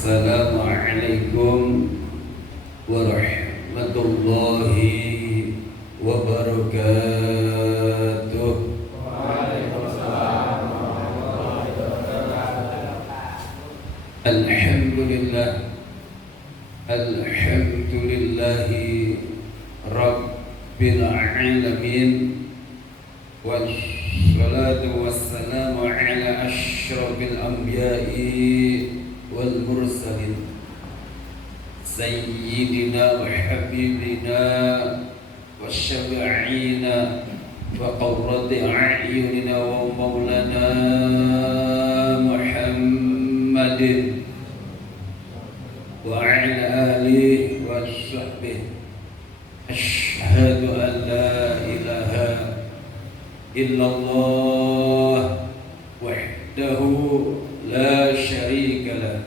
Assalamualaikum warahmatullahi wabarakatuh. Waalaikumsalam warahmatullahi wabarakatuh. Alhamdulillah, alhamdulillahi rabbil alamin, wassalatu wassalamu ala asyrafil anbiya'i wal mursalin sayyidina wa habibina wa syafi'ina wa qurrati a'yunina wa maulana Muhammadin wa ala alihi wa sahbihi. Asyhadu an la ilaha illallah wahdahu la syarika lah,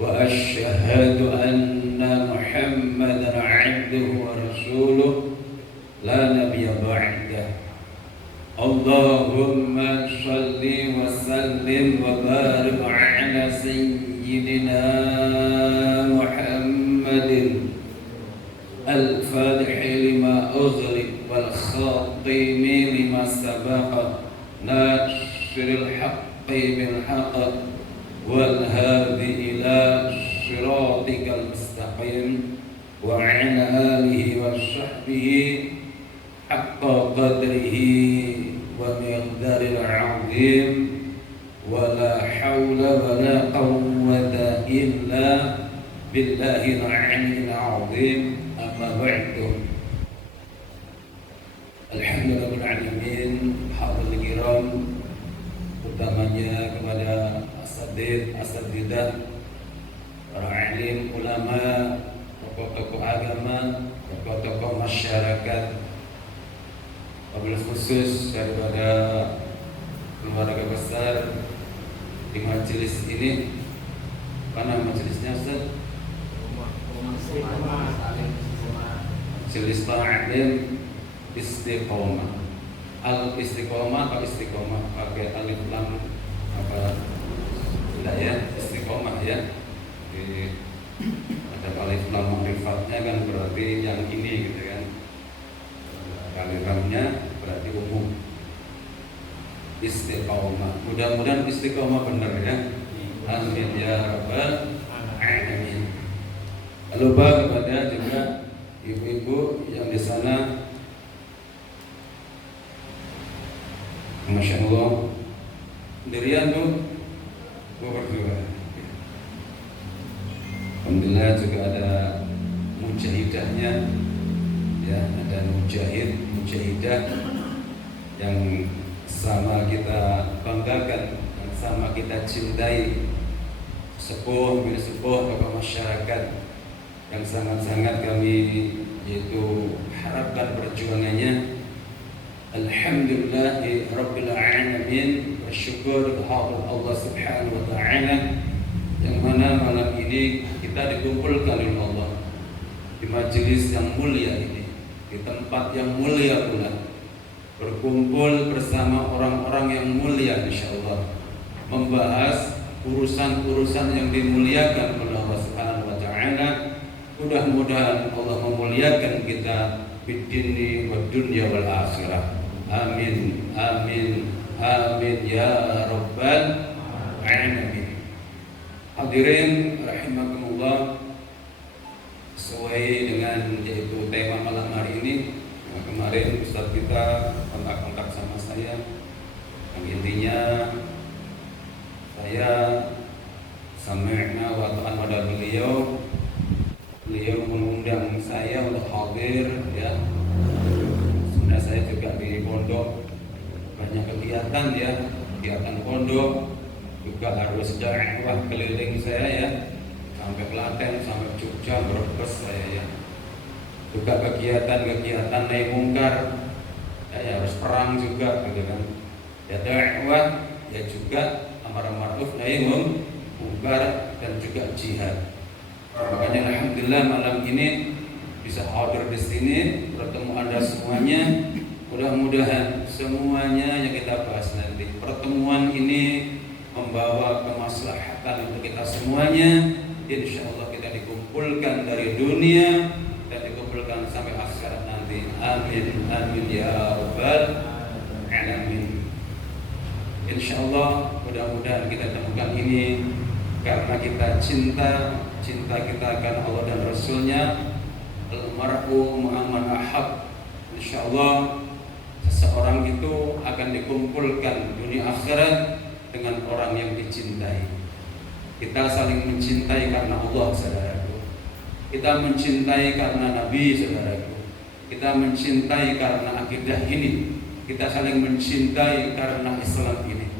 wa asyhadu anna Muhammadan abduhu wa rasuluh la nabiyya ba'dah. Allahumma shalli wa sallim wa barik ala sayyidina Muhammadin al-fatihi lima ughliq wal khatimi lima sabaqa nasril haqqi bil haqq wal hadi ila siratikal mustaqim wa ala alihi wa sahbihi haqqa qadrihi wa miqdaril azim wa la hawla wa la quwwata illa billahil aliyyil azim. Amma ba'du. Alhamdulillahil alamin, hadirin kiram, utamanya kepada asatidz, asatidzah, para alim, ulama, tokoh-tokoh agama, tokoh-tokoh masyarakat, wabil khusus daripada keluarga besar di majelis ini. Apa nama majelisnya, Ustaz? Majelis Ta'lim Istiqomah. Al-Istiqomah atau Istiqomah pakai alif lam apa tidak ya? Istiqomah ya. Jadi ada alif lam ma'rifatnya kan berarti yang ini gitu kan. Alif lamnya berarti umum. Istiqomah. Mudah-mudahan istiqomah benar ya. Amin ya rabbal alamin. Lupa kepada juga ibu-ibu yang di sana, masya Allah, sendirian tuh, berdua. Alhamdulillah juga ada mujahidahnya, ya, ada mujahidah yang sama kita banggakan, yang sama kita cintai, sepuh tokoh masyarakat yang sangat-sangat kami yaitu harapkan perjuangannya. Alhamdulillahi rabbil alamin, bersyukur kehadirat Allah subhanahu wa ta'ala yang mana malam ini kita dikumpulkan oleh Allah di majelis yang mulia ini, di tempat yang mulia pula, berkumpul bersama orang-orang yang mulia insyaallah, membahas urusan-urusan yang dimuliakan oleh Allah subhanahu wa ta'ala. Mudah-mudahan Allah memuliakan kita di dini wa dunya wal akhirah. Amin, amin, amin ya rabbal alamin. Hadirin rahimakumullah, sesuai dengan yaitu tema malam hari ini. Kemarin Ustaz kita kontak-kontak sama saya, yang intinya saya sami'na wa ta'ana pada beliau mengundang saya untuk hadir ya. Sebenarnya saya juga di pondok banyak kegiatan ya, kegiatan pondok juga harus dakwah keliling saya ya, sampai Klaten, sampai Jogja, Brebes saya ya. Juga kegiatan naik mungkar ya, harus perang juga gitu kan. Ya dakwah ya juga amar ma'ruf nahi mungkar dan juga jihad. Makanya alhamdulillah malam ini bisa hadir di sini, bertemu Anda semuanya. Mudah-mudahan semuanya yang kita bahas nanti, pertemuan ini membawa kemaslahatan untuk kita semuanya. Insya Allah kita dikumpulkan dari dunia dan dikumpulkan sampai akhirat nanti. Amin, amin ya rabbal alamin. Insya Allah mudah-mudahan kita temukan ini karena kita cinta kita akan Allah dan Rasulnya. Al-mar'u ma'aman ahab. Insya Allah seseorang itu akan dikumpulkan dunia akhirat dengan orang yang dicintai. Kita saling mencintai karena Allah, saudaraku. Kita mencintai karena Nabi, saudaraku. Kita mencintai karena akidah ini. Kita saling mencintai karena Islam ini.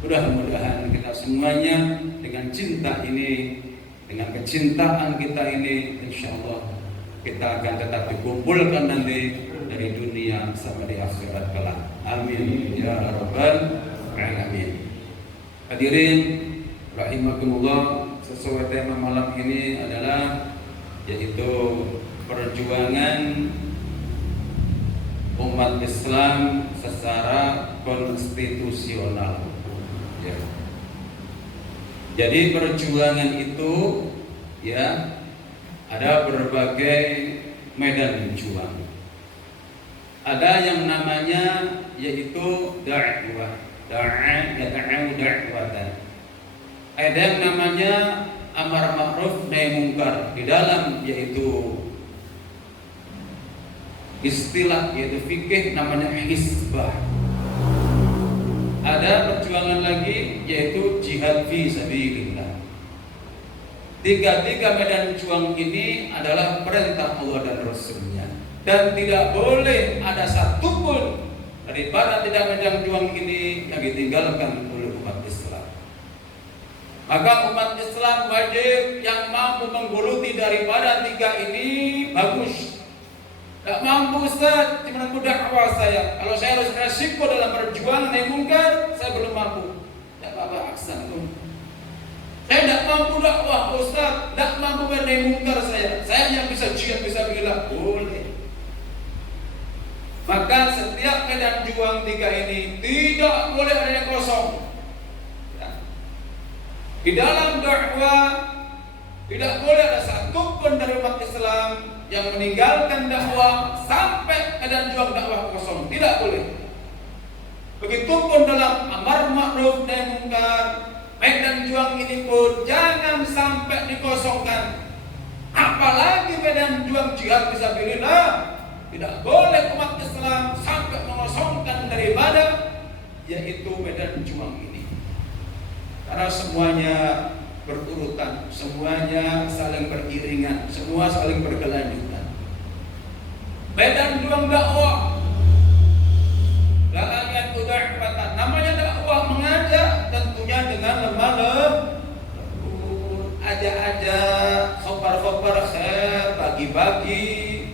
Mudah-mudahan kita semuanya dengan cinta ini, dengan kecintaan kita ini, insya Allah kita akan tetap dikumpulkan nanti dari dunia sampai di akhirat kelak. Amin ya rabbal alamin. Hadirin rahimakumullah, sesuai tema malam ini adalah yaitu perjuangan umat Islam secara konstitusional. Ya. Jadi perjuangan itu ya ada berbagai medan juang. Ada yang namanya yaitu dakwah, da'watan. Ada yang namanya amar ma'ruf nahi mungkar, di dalam yaitu istilah yaitu fikih namanya hisbah. Ada perjuangan lagi yaitu jihad fi sabilillah. Tiga-tiga medan juang ini adalah perintah Allah dan Rasulnya, dan tidak boleh ada satupun daripada tiga medan juang ini yang ditinggalkan oleh umat Islam. Maka umat Islam wajib yang mampu menggeluti daripada tiga ini bagus. Tak mampu Ustaz, gimana dakwah saya? Kalau saya harus resiko dalam perjuangan nahi mungkar, saya belum mampu. Tak apa-apa, aksan itu. Saya tidak mampu dakwah Ustaz, tidak mampu nahi mungkar saya. Saya yang bisa jihad, bisa bilang boleh. Maka setiap medan juang tiga ini tidak boleh ada yang kosong. Di dalam dakwah tidak boleh ada satupun dari umat Islam yang meninggalkan dakwah sampai medan juang dakwah kosong. Tidak boleh. Begitupun dalam amar ma'ruf nahi mungkar, medan juang ini pun jangan sampai dikosongkan. Apalagi medan juang jihad fisabilillah, tidak boleh umat Islam sampai mengosongkan daripada yaitu medan juang ini. Karena semuanya berurutan, semuanya saling beriringan, semua saling berkelanjutan. Medan juang dakwah, la'ayat da'watan, namanya dakwah mengajak, tentunya dengan lemah lembut, ajak-ajak, khopar-khopar khair, bagi-bagi,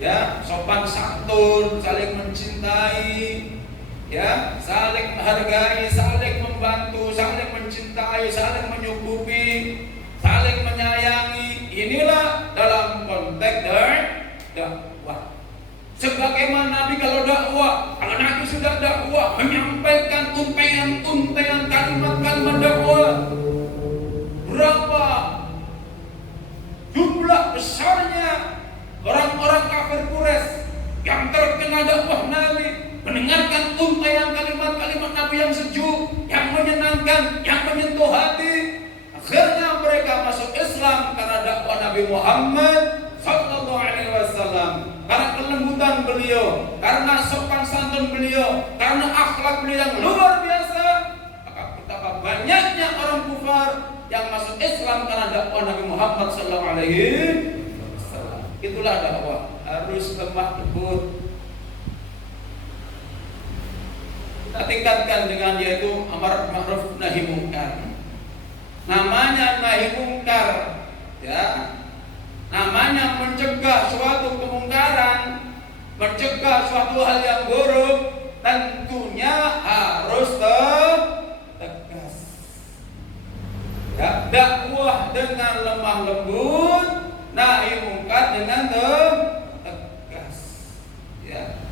ya, sopan santun, saling mencintai, ya, saling menghargai, saling membantu, saling mencintai, saling menyukupi, saling menyayangi. Inilah dalam konteks dakwah. Sebagaimana Nabi kalau dakwah, kalau Nabi sudah dakwah, menyampaikan untaian-untaian kalimat-kalimat dakwah. Berapa jumlah besarnya orang-orang kafir Quraisy yang terkena dakwah Nabi, mendengarkan untaian kalimat-kalimat Nabi yang sejuk, yang menyenangkan, yang menyentuh hati. Akhirnya mereka masuk Islam karena dakwah Nabi Muhammad sallallahu alaihi wasallam, karena kelembutan beliau, karena sopan santun beliau, karena akhlak beliau yang luar biasa. Maka betapa banyaknya orang kufar yang masuk Islam karena dakwah Nabi Muhammad sallallahu alaihi wasallam. Itulah dakwah, harus lemah lembut. Kita tingkatkan dengan yaitu amar ma'ruf nahi mungkar. Namanya nahi mungkar, ya, namanya mencegah suatu kemungkaran, mencegah suatu hal yang buruk, tentunya harus tegas. Ya, dakwah dengan lemah lembut, nahi mungkar dengan tegas. Ya.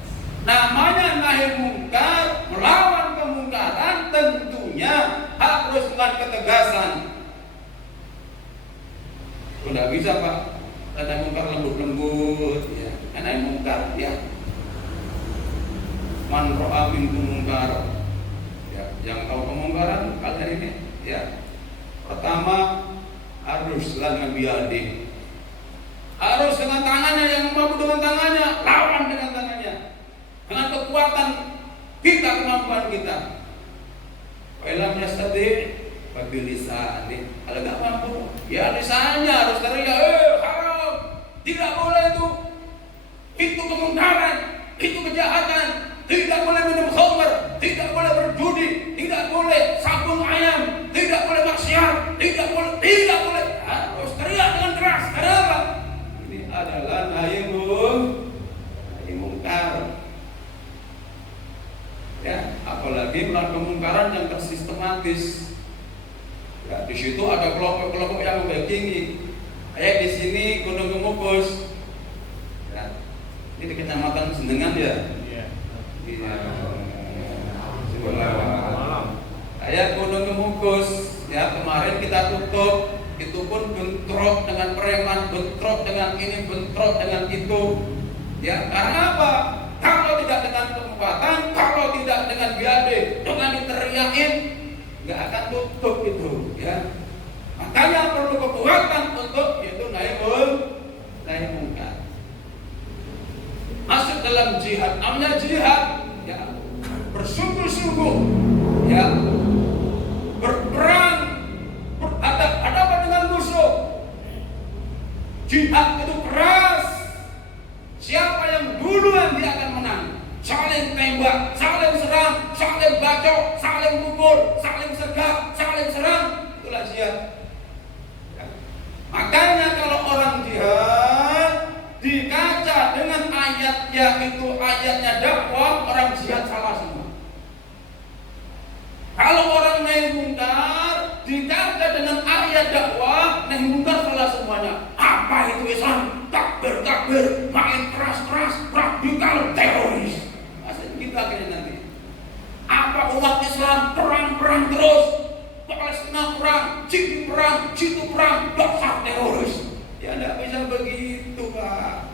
Namanya nahi mungkar, melawan kemungkaran, tentunya harus harus dengan ketegasan. Tidak bisa Pak, nahi mungkar lembut-lembut ya. Nahi mungkar ya. Man ra'a minkum mungkar. Ya, yang tahu kemungkaran kalian ini ya. Pertama harus dengan biadih. Harus dengan tangannya, yang mampu dengan tangannya, lawan dengan tangannya. Dengan kekuatan kita, kemampuan kita. Fa'ilam yastati fabil lisani. Kalau enggak mampu, ya lisannya harus teriak, haram. Tidak boleh itu. Itu kemungkaran, itu kejahatan. Tidak boleh minum khamr, tidak boleh berjudi, tidak boleh sabung ayam, tidak boleh maksiat, tidak boleh. Harus teriak dengan keras. Kenapa? Ini adalah nahi mungkar. Ya, apalagi melakukan kemungkaran yang tersistematis. Ya, di situ ada kelompok-kelompok yang membackingi. Kayak di sini Gunung Kemukus. Ya, ini di Kecamatan Sendengan ya. Kayak Gunung Kemukus. Ya, kemarin kita tutup. Itu pun bentrok dengan preman, bentrok dengan ini, bentrok dengan itu. Ya, karena apa? Kalau tidak dengan kekuatan, kalau tidak dengan biadeh, dengan diteriakin, nggak akan tutup itu. Ya, makanya perlu kekuatan untuk itu nahi mungkar. Masuk dalam jihad, namanya jihad, ya, bersungguh-sungguh, ya, berperang, berhadapan dengan musuh. Jihad itu keras. Siapa yang duluan dia akan menang. Saling tembak, saling serang, saling bacok, saling pukul, saling sergap, saling serang. Itulah jihad. Ya. Makanya kalau orang jihad dikaca dengan ayat, yaitu ayatnya dakwah, orang jihad salah semua. Kalau orang nahi mungkar dikaca dengan ayat dakwah, nahi mungkar salah semuanya. Apa itu Islam? Takbir, main keras-keras, radikal, teroris. Maksudnya kita kayaknya nanti. Apa umat Islam perang terus? Palestina perang, Cina perang, situ perang, dasar teroris. Ya tidak bisa begitu Pak.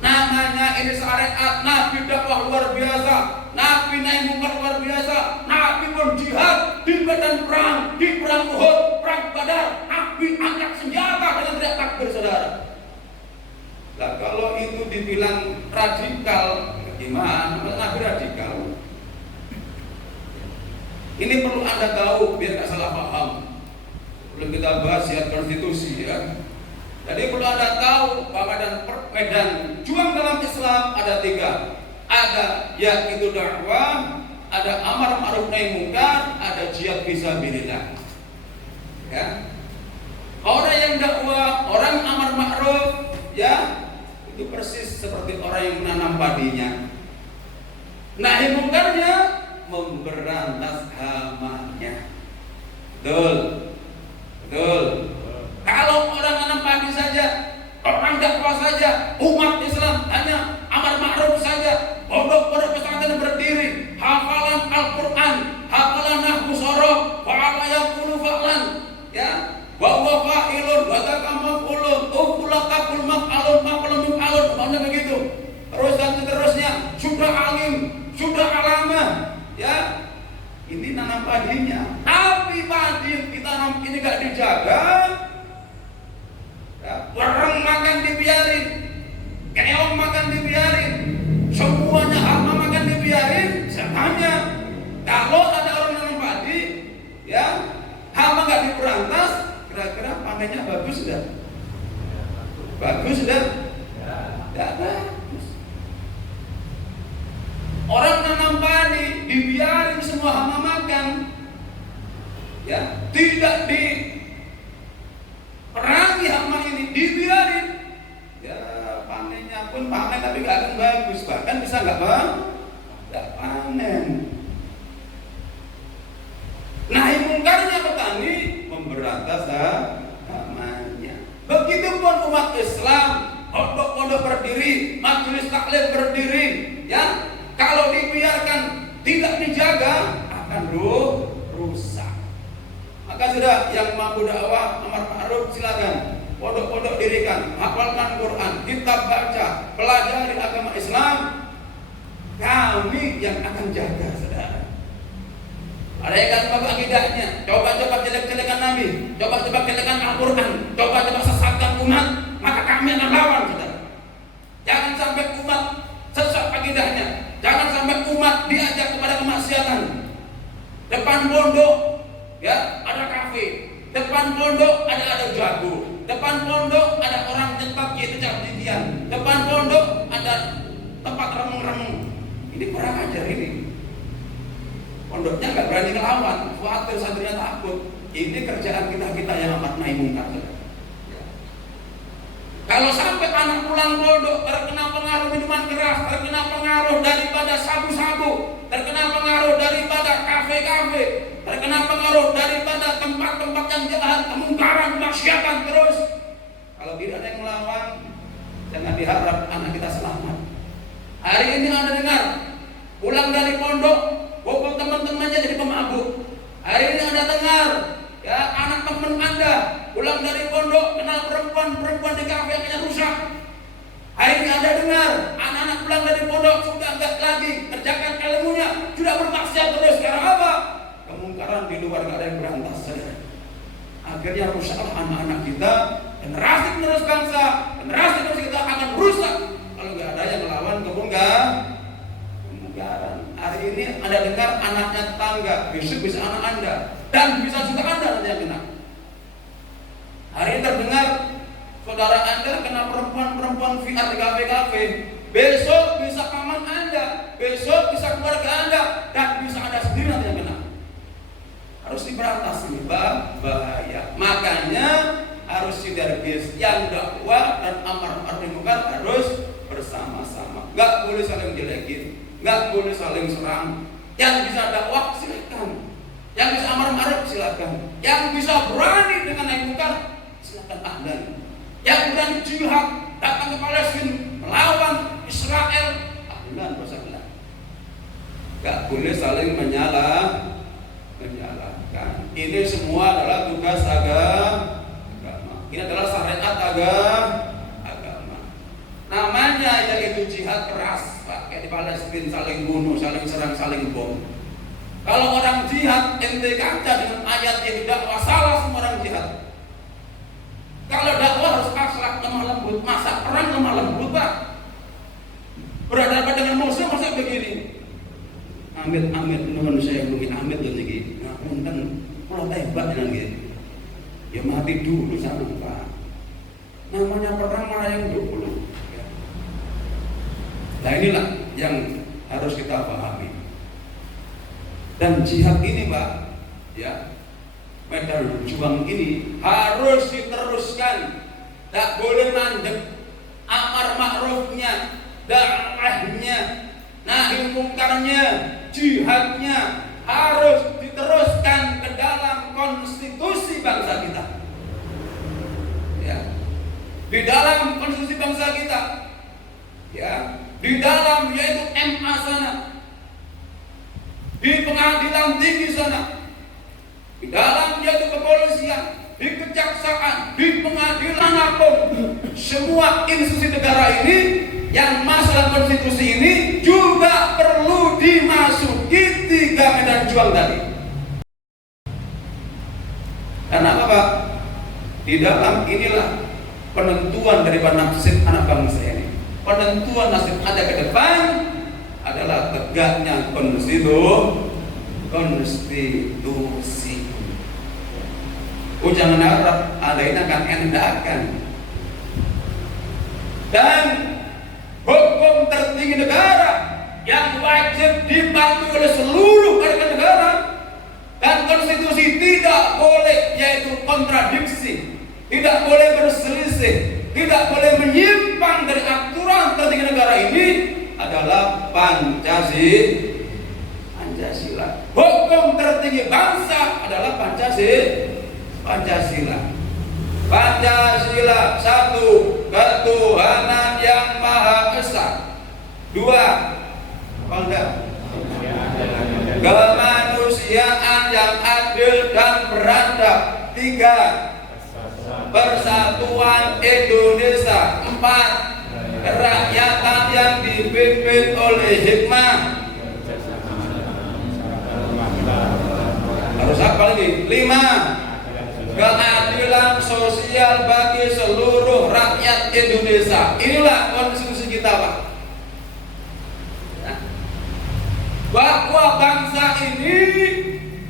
Namanya ini syariat, Nabi dakwah luar biasa, Nabi nahi mungkar luar biasa, Nabi pun jihad di medan perang, di perang Uhud, perang Badar, Nabi angkat senjata dengan teriak takbir saudara. Nah kalau itu dibilang radikal, gimana? Nabi radikal. Ini perlu Anda tahu biar nggak salah paham. Belum kita bahas ya konstitusi ya. Jadi perlu Anda tahu bahwa medan juang dalam Islam ada 3. Ada yaitu dakwah, ada amar ma'ruf nahi mungkar, ada jihad fisabilillah. Ya. Orang yang dakwah, orang amar ma'ruf, ya itu persis seperti orang yang menanam padinya. Nahi mungkarnya memberantas hamanya. Betul. Kalau orang menanam padi saja, orang dakwah saja, umat Islam hanya amar ma'ruf saja, pondok-pondok pesantren berdiri, hafalan Al-Quran, hafalan nahwu shoroh, wa yaqulu fa'lan, ya, wa huwa fa'ilun, wa takamafulun, ukulakakul maf'alun, maf'alun, maknanya begitu. Terus dan seterusnya, sudah alim, sudah alama, ya. Ini nanam padinya, tapi padi yang kita tanam ini gak dijaga. Ya, orang makan dibiarin, keong makan dibiarin, semuanya hama makan dibiarin. Saya tanya, kalau ada orang nanam padi, ya, hama nggak diberantas, kira-kira panennya bagus sudah? Bagus sudah? Tidak bagus. Orang nanam padi dibiarin semua hama makan, ya, tidak di perangi hama ini, dibiarin, ya panennya pun panen tapi gak akan bagus, bahkan bisa gak panen. Nahi mungkarnya petani memberantas hamanya. Begitupun umat Islam, pondok-pondok berdiri, majelis taklim berdiri, ya, kalau dibiarkan tidak dijaga akan rusak. Maka sudah yang mampu dakwah amar ma'ruf silakan. Pondok-pondok dirikan, hafalkan Quran, kitab baca, pelajari agama Islam. Kami yang akan jaga, saudara. Ada yang kata bapak akidahnya, coba-coba jelek-jelekan Nabi, coba-coba jelekan Al-Quran, coba-coba sesatkan umat, maka kami akan lawan, saudara. Jangan sampai umat sesat akidahnya, jangan sampai umat diajak kepada kemaksiatan. Depan pondok, ya ada kafe, depan pondok ada jago. Depan pondok ada orang nyetak yaitu jadian. Depan pondok ada tempat remung-remung. Ini kurang ajar ini. Pondoknya nggak berani ngelawan, khawatir santrinya takut. Ini kerjaan kita yang amat naik mungkar. Kalau sampai anak pulang pondok terkena pengaruh minuman keras, terkena pengaruh daripada sabu-sabu, terkena pengaruh daripada kafe-kafe, terkena pengaruh daripada tempat-tempat yang jahat, kemungkaran, kemaksiatan terus. Kalau tidak ada yang melawan, jangan diharap anak kita selamat. Hari ini Anda dengar, pulang dari pondok, pukul teman-temannya jadi pemabuk. Hari ini Anda dengar, ya anak teman Anda pulang dari pondok kenal perempuan di kafe yang rusak. Hari ini Anda dengar, anak-anak pulang dari pondok sudah enggak lagi kerjakan ilmunya, sudah bermaksiat terus. Sekarang apa? Kemungkaran di luar gak ada yang berantas, saudara. Akhirnya rusaklah anak-anak kita, generasi penerus bangsa, generasi penerus kita akan rusak kalau nggak ada yang melawan kemungkaran. Hari ini Anda dengar anaknya tetangga, besok bisa anak Anda, dan bisa juga Anda nanti yang kena. Hari ini terdengar saudara Anda kena perempuan VR di kafe-kafe, besok bisa paman Anda, besok bisa keluarga Anda, dan bisa Anda sendiri nanti yang kena. Harus diberantas ini, bahaya. Makanya harus sinergis, yang dakwah dan amar ma'ruf munkar harus bersama-sama. Nggak boleh saling jelekin, nggak boleh saling serang. Yang bisa dakwah silakan, yang bisa amar ma'ruf silakan, yang bisa berani dengan naik munkar silakan ahlan. Yang berani jihad datang ke Palestina melawan Israel ahlan wasallam. Nggak boleh saling menyalahkan. Ini semua adalah tugas agama. Ini adalah syariat agama. Namanya yaitu jihad keras, Pak. Kayak di Palestina saling bunuh, saling serang, saling bom. Kalau orang jihad ente kaca dengan ayat yang dakwah, salah semua orang jihad. Kalau dakwah harus akhlak lemah lembut, masa perang lemah lembut, Pak. Berhadapan dengan musuh masa begini. Amit nuhun saya mungkin amit tuh niki. Ngapunten kula tembak dengan gitu. Ya mati dulu sama Pak. Namanya perang mana yang dulu. Nah inilah yang harus kita pahami. Dan jihad ini Pak, ya medan berjuang ini harus diteruskan. Tak boleh mandek. Amar ma'rufnya, dakwahnya, nahi mungkarnya, jihadnya harus diteruskan ke dalam konstitusi bangsa kita. Ya. Di dalam konstitusi bangsa kita. Ya, di dalam yaitu MA sana. Di pengadilan tinggi sana. Di dalam yaitu kepolisian, di kejaksaan, di pengadilan apapun. Semua institusi negara ini yang masalah konstitusi ini juga perlu dimasuki 3 medan juang tadi. Karena apa Pak? Di dalam inilah penentuan daripada nasib anak bangsa ini. Penentuan nasib ada ke depan adalah tegaknya konstitusi. Jangan harap ada ini akan endakan. Dan hukum tertinggi negara yang wajib dipatuhi oleh seluruh warga negara, dan konstitusi tidak boleh yaitu kontradiksi, tidak boleh berselisih, tidak boleh menyimpang dari aturan tertinggi negara ini adalah Pancasila. Hukum tertinggi bangsa adalah Pancasila. Pancasila, 1. Ketuhanan yang Maha Esa. 2. Kemanusiaan yang adil dan beradab. 3. Persatuan Indonesia. 4. Kerakyatan yang dipimpin oleh hikmah. Harus apa lagi? 5. Keadilan sosial bagi seluruh rakyat Indonesia. Inilah konstitusi kita, Pak. Bahwa bangsa ini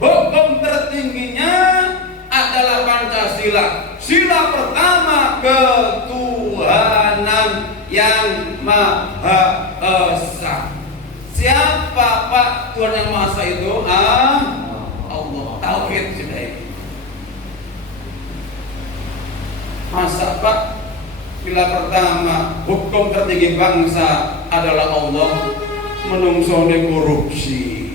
hukum tertingginya adalah Pancasila. Sila pertama, ketuhanan yang Maha Esa. Siapa Pak Tuhan yang Maha Esa itu? Allah. Tauhid sudah itu. Masa Pak, sila pertama, hukum tertinggi bangsa adalah Allah, menungsone korupsi,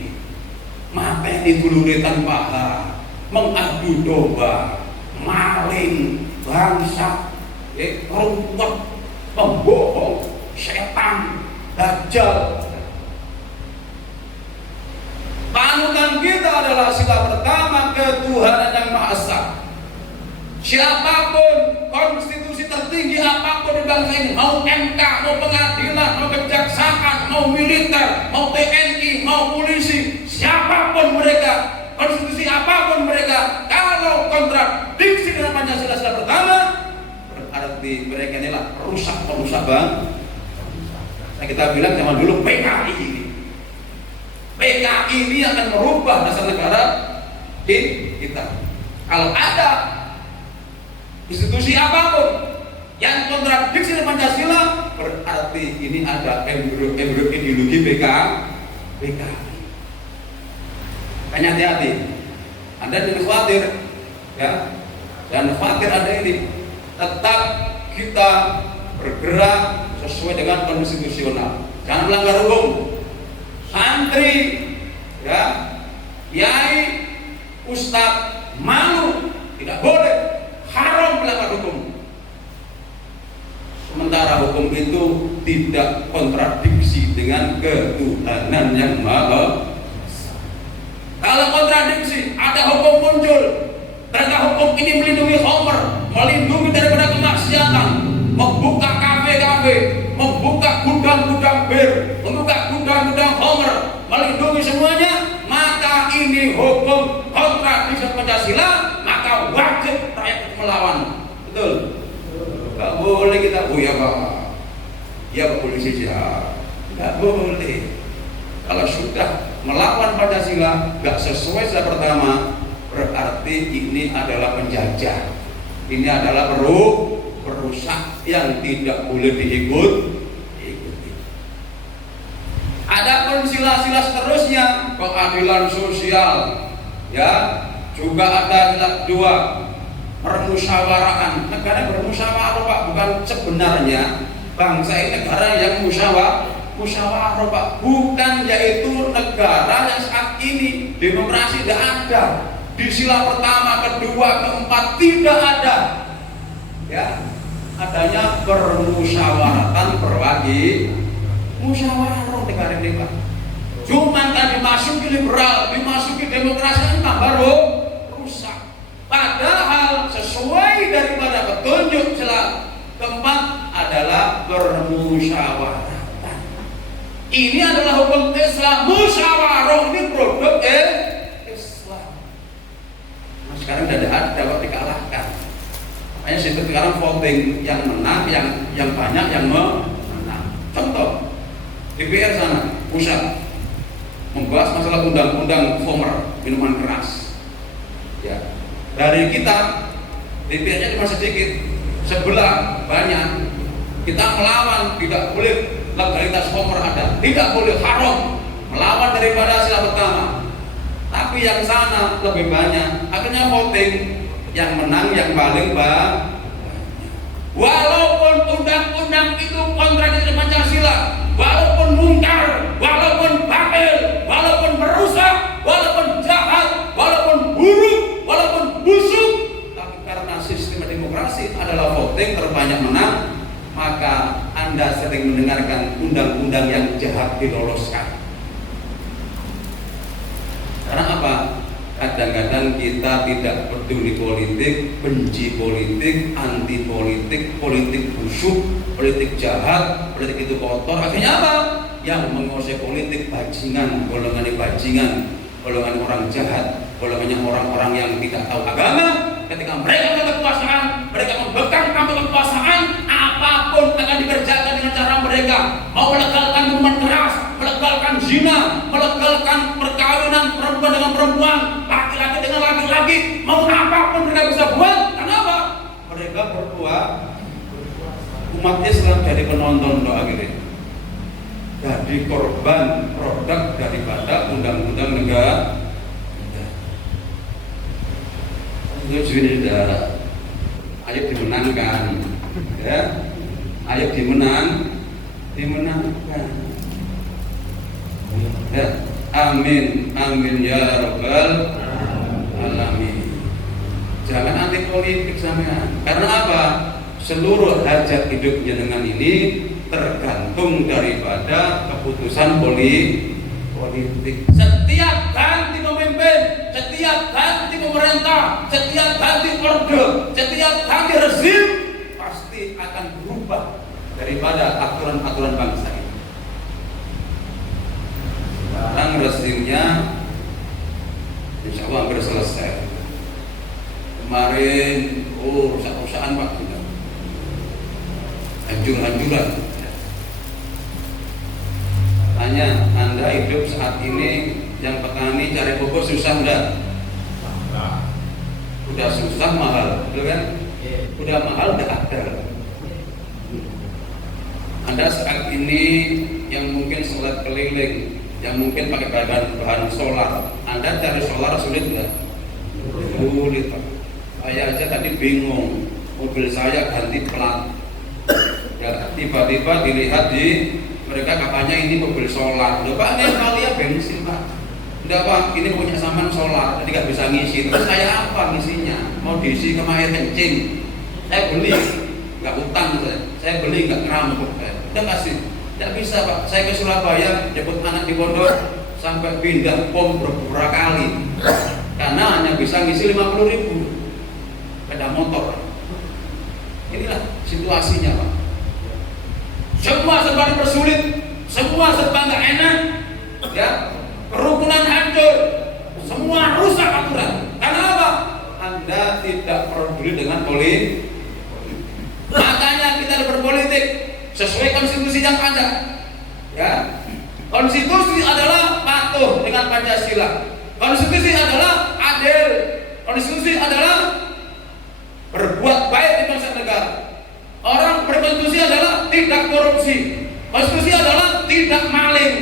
mateni dulure tanpa hak, mengadu domba, maling, bangsa, ruwet, pembohong, setan, dajjal. Panutan kita adalah sila pertama, ketuhanan yang Maha Esa. Siapapun, konstitusi tertinggi apapun di bangsa ini, mau MK, mau pengadilan, mau kejaksaan, mau militer, mau TNI, mau polisi, siapapun mereka, konstitusi apapun mereka, kalau kontradiksi dengan Pancasila sila pertama, berarti mereka inilah perusak bangsa. Nah, kita bilang zaman dulu PKI ini. PKI ini akan merubah dasar negara kita. Kalau ada institusi apapun yang kontradiksi dengan Pancasila, berarti ini ada embrio ideologi PKI. Hanya hati-hati. Anda jangan khawatir, ya. Dan khawatir Anda ini. Tetap kita bergerak sesuai dengan konstitusional. Jangan melanggar hukum. Santri, ya, kiai, ustadz, malu, tidak boleh. Haram melanggar hukum. Sementara hukum itu tidak kontradiksi dengan ketuhanan yang Maha Esa. Kalau kontradiksi, ada hukum muncul. Ternyata hukum ini melindungi homer, melindungi daripada kemaksiatan, membuka kafe-kafe, membuka gudang-gudang bir, membuka gudang-gudang homer, melindungi semuanya. Maka ini hukum kontradiksi Pancasila, maka wajib rakyat melawan. Betul? Gak boleh kita, oh ya Pak, ya Pak polisi ya, gak boleh. Kalau sudah melawan Pancasila, gak sesuai sila pertama, berarti ini adalah penjajah, ini adalah perusak yang tidak boleh diikuti. Ada sila-sila seterusnya, keadilan sosial, ya, juga ada sila kedua, permusyawaraan. Negara bermusyawarah Pak, bukan sebenarnya bangsa ini negara yang musyawarah Pak, bukan, yaitu negara yang saat ini demokrasi tidak ada. Di sila pertama, kedua, keempat tidak ada, ya, adanya permusyawaratan musyawarah negara ini Pak. Cuma kan dimasuki liberal, dimasuki demokrasi kan tambah rusak. Padahal sesuai daripada petunjuk sila keempat adalah permusyawaratan. Ini adalah hukum Islam. Musyawarah ini produk Islam. Nah, sekarang tidak ada, dapat dikalahkan. Makanya sistem sekarang voting yang menang, yang banyak yang menang. Contoh, DPR sana pusat membahas masalah undang-undang homer, minuman keras. Ya, dari kita DPR-nya cuma sedikit, sebelah banyak. Kita melawan, tidak boleh legalitas homer ada, tidak boleh, haram, melawan daripada sila pertama. Tapi yang sana lebih banyak, akhirnya voting yang menang yang paling banyak. Walaupun undang-undang itu kontradiksi Pancasila, walaupun mungkar, walaupun batil, walaupun merusak, walaupun jahat, walaupun buruk, walaupun busuk, tapi karena sistem demokrasi adalah voting terbanyak menang, maka Anda sering mendengarkan undang-undang yang jahat diloloskan. Karena apa? Kadang-kadang kita kita tidak peduli politik, benci politik, anti politik, politik busuk, politik jahat, politik itu kotor. Akhirnya apa? Yang menguasai politik bajingan, golongan orang jahat, golongannya orang-orang yang tidak tahu agama. Ketika mereka ke kekuasaan, mereka membekam kekuasaan, apapun akan dikerjakan dengan cara mereka. Mau melegalkan minuman keras, melegalkan zina, melegalkan perkawinan perempuan dengan perempuan, laki-laki dengan laki-laki, mau apapun mereka bisa buat. Kenapa? Mereka berbuat umat Islam jadi penonton doa gitu, jadi korban produk daripada undang-undang negara. Itu sudah ayo dimenangkan, ya, ayo dimenangkan. Ya, amin, amin ya rabbal alamin. Jangan anti politik sampean. Karena apa? Seluruh hajat hidup jenengan ini tergantung daripada keputusan politik. Setiap ganti pemimpin, setiap ganti pemerintah, setiap ganti orde, setiap ganti rezim pasti akan berubah daripada aturan-aturan bangsa ini. Sekarang rezimnya insya Allah hampir selesai. Kemarin rusak-rusakan Pak, hancur-hancuran. Tanya, Anda hidup saat ini yang petani cari pupuk susah enggak? Udah susah mahal, betul kan? Udah mahal enggak ada. Anda saat ini yang mungkin sholat keliling, yang mungkin pakai bahan solar, Anda cari solar sulit enggak? Sulit Pak. Saya aja tadi bingung, mobil saya ganti plat. Ya, tiba-tiba dilihat di mereka katanya ini mobil solar. Loh Pak, ini kalian bensin Pak. Enggak Pak, ini punya saman solar, jadi nggak bisa ngisi. Terus saya apa ngisinya? Mau diisi ke air kencing. Saya beli, nggak utang saya beli nggak ngerampok. Udah kasih. Nggak bisa Pak. Saya ke Surabaya, jemput anak di pondok, sampai pindah pom beberapa kali. Karena hanya bisa ngisi 50.000 sepeda motor. Inilah situasinya Pak. Semua serba dipersulit, semua serba nggak enak, ya, kerukunan hancur, semua rusak aturan. Karena apa? Anda tidak peduli dengan politik. Makanya kita berpolitik sesuai konstitusi yang ada. Ya, konstitusi adalah patuh dengan Pancasila. Konstitusi adalah adil. Konstitusi adalah berbuat baik di bangsa negara. Orang berkonstitusi adalah tidak korupsi. Konstitusi adalah tidak maling.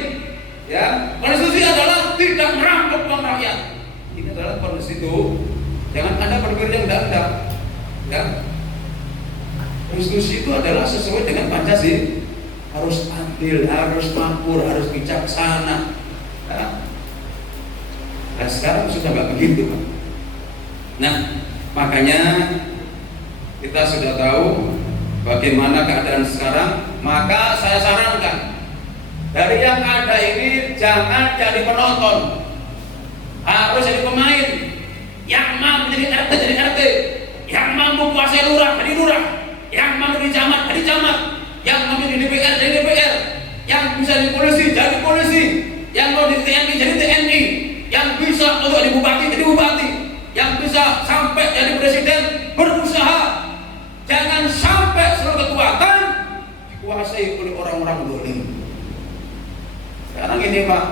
Ya, konstitusi adalah tidak merampok uang rakyat. Ini adalah konstitusi. Jangan Anda berpikir yang enggak. Ya. Konstitusi itu adalah sesuai dengan Pancasila. Harus adil, harus makmur, harus bijaksana. Ya. Nah, sekarang sudah nggak begitu. Nah, makanya kita sudah tahu bagaimana keadaan sekarang. Maka saya sarankan dari yang ada ini jangan jadi penonton, harus jadi pemain. Yang mampu jadi RT jadi RT, yang mampu kuasai lurah jadi lurah, yang mampu di camat jadi camat, yang mampu di DPR jadi DPR, yang bisa di polisi jadi polisi, yang mau di TNI jadi TNI, yang bisa untuk jadi bupati jadi bupati, yang bisa sampai jadi presiden berusaha. Jangan sampai seluruh kekuatan dikuasai oleh orang-orang dolim. Sekarang ini Pak,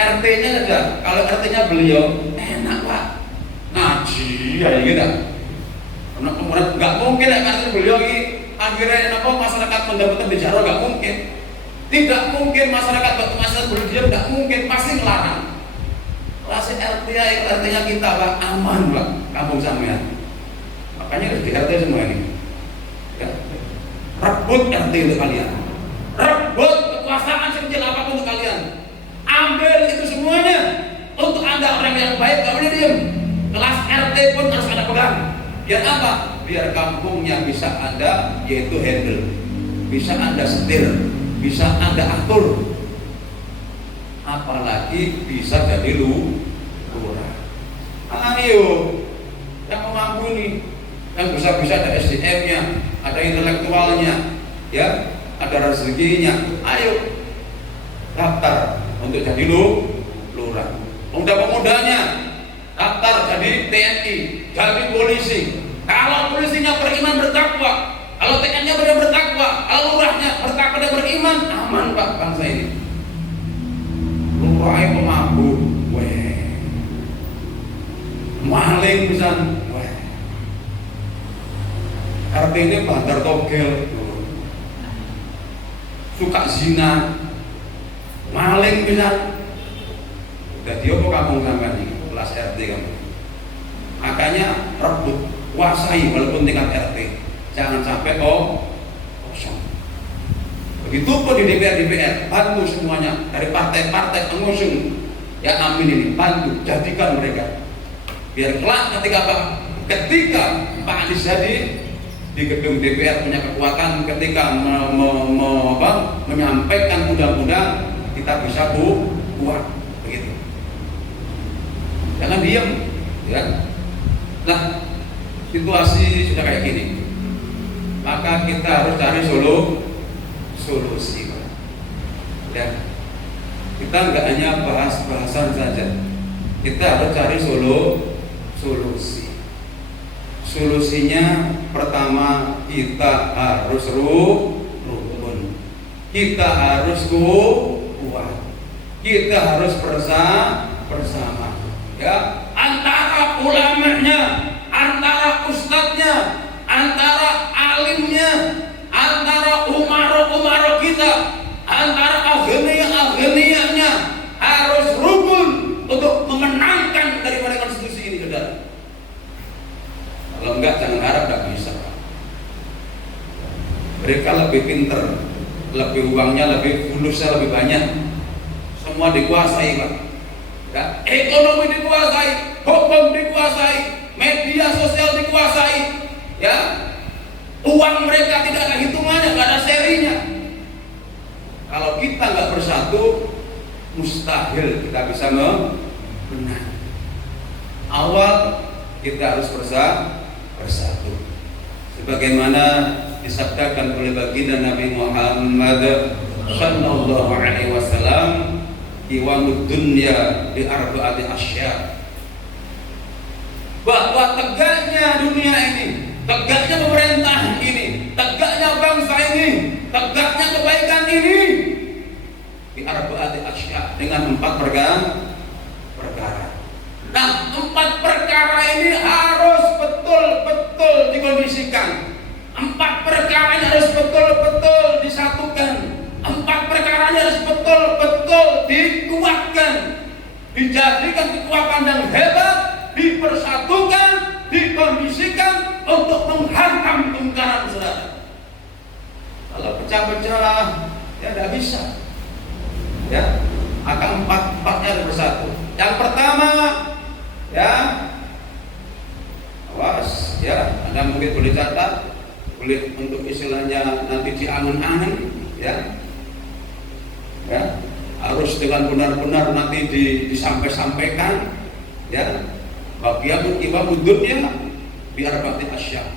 RT-nya saja. Kalau RT-nya beliau enak Pak, ngaji ya gitu. Nggak mungkin ya RT beliau ini akhirnya masyarakat mendapatkan bicara, nggak mungkin. Tidak mungkin masyarakat beliau nggak mungkin, pasti melarang. Kelas RT-nya kita Pak aman Pak, kampung sampean. Makanya harus di RT semua ini. Ya. Rebut RT untuk kalian, rebut kekuasaan sekecil apapun untuk kalian, ambil itu semuanya untuk Anda orang yang baik. Gak boleh diem. Kelas RT pun harus Anda pegang. Biar apa? Biar kampungnya bisa Anda yaitu handle, bisa Anda setir, bisa Anda atur, apalagi bisa jadi lurah. Ayo yang mampu ini, yang bisa-bisa ada SDM-nya, ada intelektualnya, ya, ada rezekinya. Ayo daftar untuk jadi lurah. Pemuda-pemudanya daftar jadi TNI, jadi polisi. Kalau polisinya beriman bertakwa, kalau TNI-nya bertakwa, kalau lurahnya bertakwa dan beriman, aman Pak bangsa ini. Lurahnya pemabuk, maling misalnya, RT ini bandar togel, suka zina, maling misalnya. Jadi apa kamu sampai ini kelas RT kamu? Makanya rebut, kuasai walaupun tingkat RT, jangan sampai kosong. Begitu pun di DPR, bantu semuanya dari partai-partai pengusung ya amin ini, bantu jadikan mereka biar kelak ketika Pak Anies jadi di gedung DPR punya kekuatan ketika menyampaikan undang-undang kita bisa kuat begitu. Jangan diam, ya. Nah, situasi sudah kayak gini, maka kita harus cari solusi. Ya. Kita nggak hanya bahas-bahasan saja, kita harus cari solusi. Solusinya pertama kita harus rukun, kita harus kuat, kita harus bersama. Ya, antara ulamanya, antara ustadznya, antara alimnya, antara umaro kita, antara agnianya harus rukun untuk memenangkan daripada konstitusi ini, saudara. Kalau enggak jangan harap enggak bisa. Mereka lebih pinter, lebih uangnya, lebih fulusnya lebih banyak, semua dikuasai Pak. Ya, ekonomi dikuasai, hukum dikuasai, media sosial dikuasai, ya, uang mereka tidak ada hitungannya, tidak ada serinya. Kalau kita nggak bersatu, mustahil kita bisa menang. Awal kita harus bersatu, sebagaimana disabdakan oleh baginda Nabi Muhammad sallallahu alaihi wasallam, iwamud dunya bi arba'ati asya, bahwa tegaknya dunia ini, tegaknya pemerintah ini, tegaknya bangsa ini, tegaknya kebaikan ini bi arba'ati asya, dengan 4 perkara. Nah, 4 perkara ini harus betul-betul dikondisikan. 4 perkara ini harus betul-betul disatukan. 4 perkara ini harus betul-betul dikuatkan, dijadikan kekuatan yang hebat, dipersatukan, dikondisikan untuk menghantam tunggaran, saudara. Kalau pecah-pecah, ya tidak bisa. Ya, akan 4-4-nya harus bersatu. Yang pertama, ya, awas, ya, Anda mungkin boleh catat, boleh untuk istilahnya nanti diangen-angen, ya. Ya, harus dengan benar-benar nanti disampaikan, ya, bagian kita mudurnya biar bakti asya.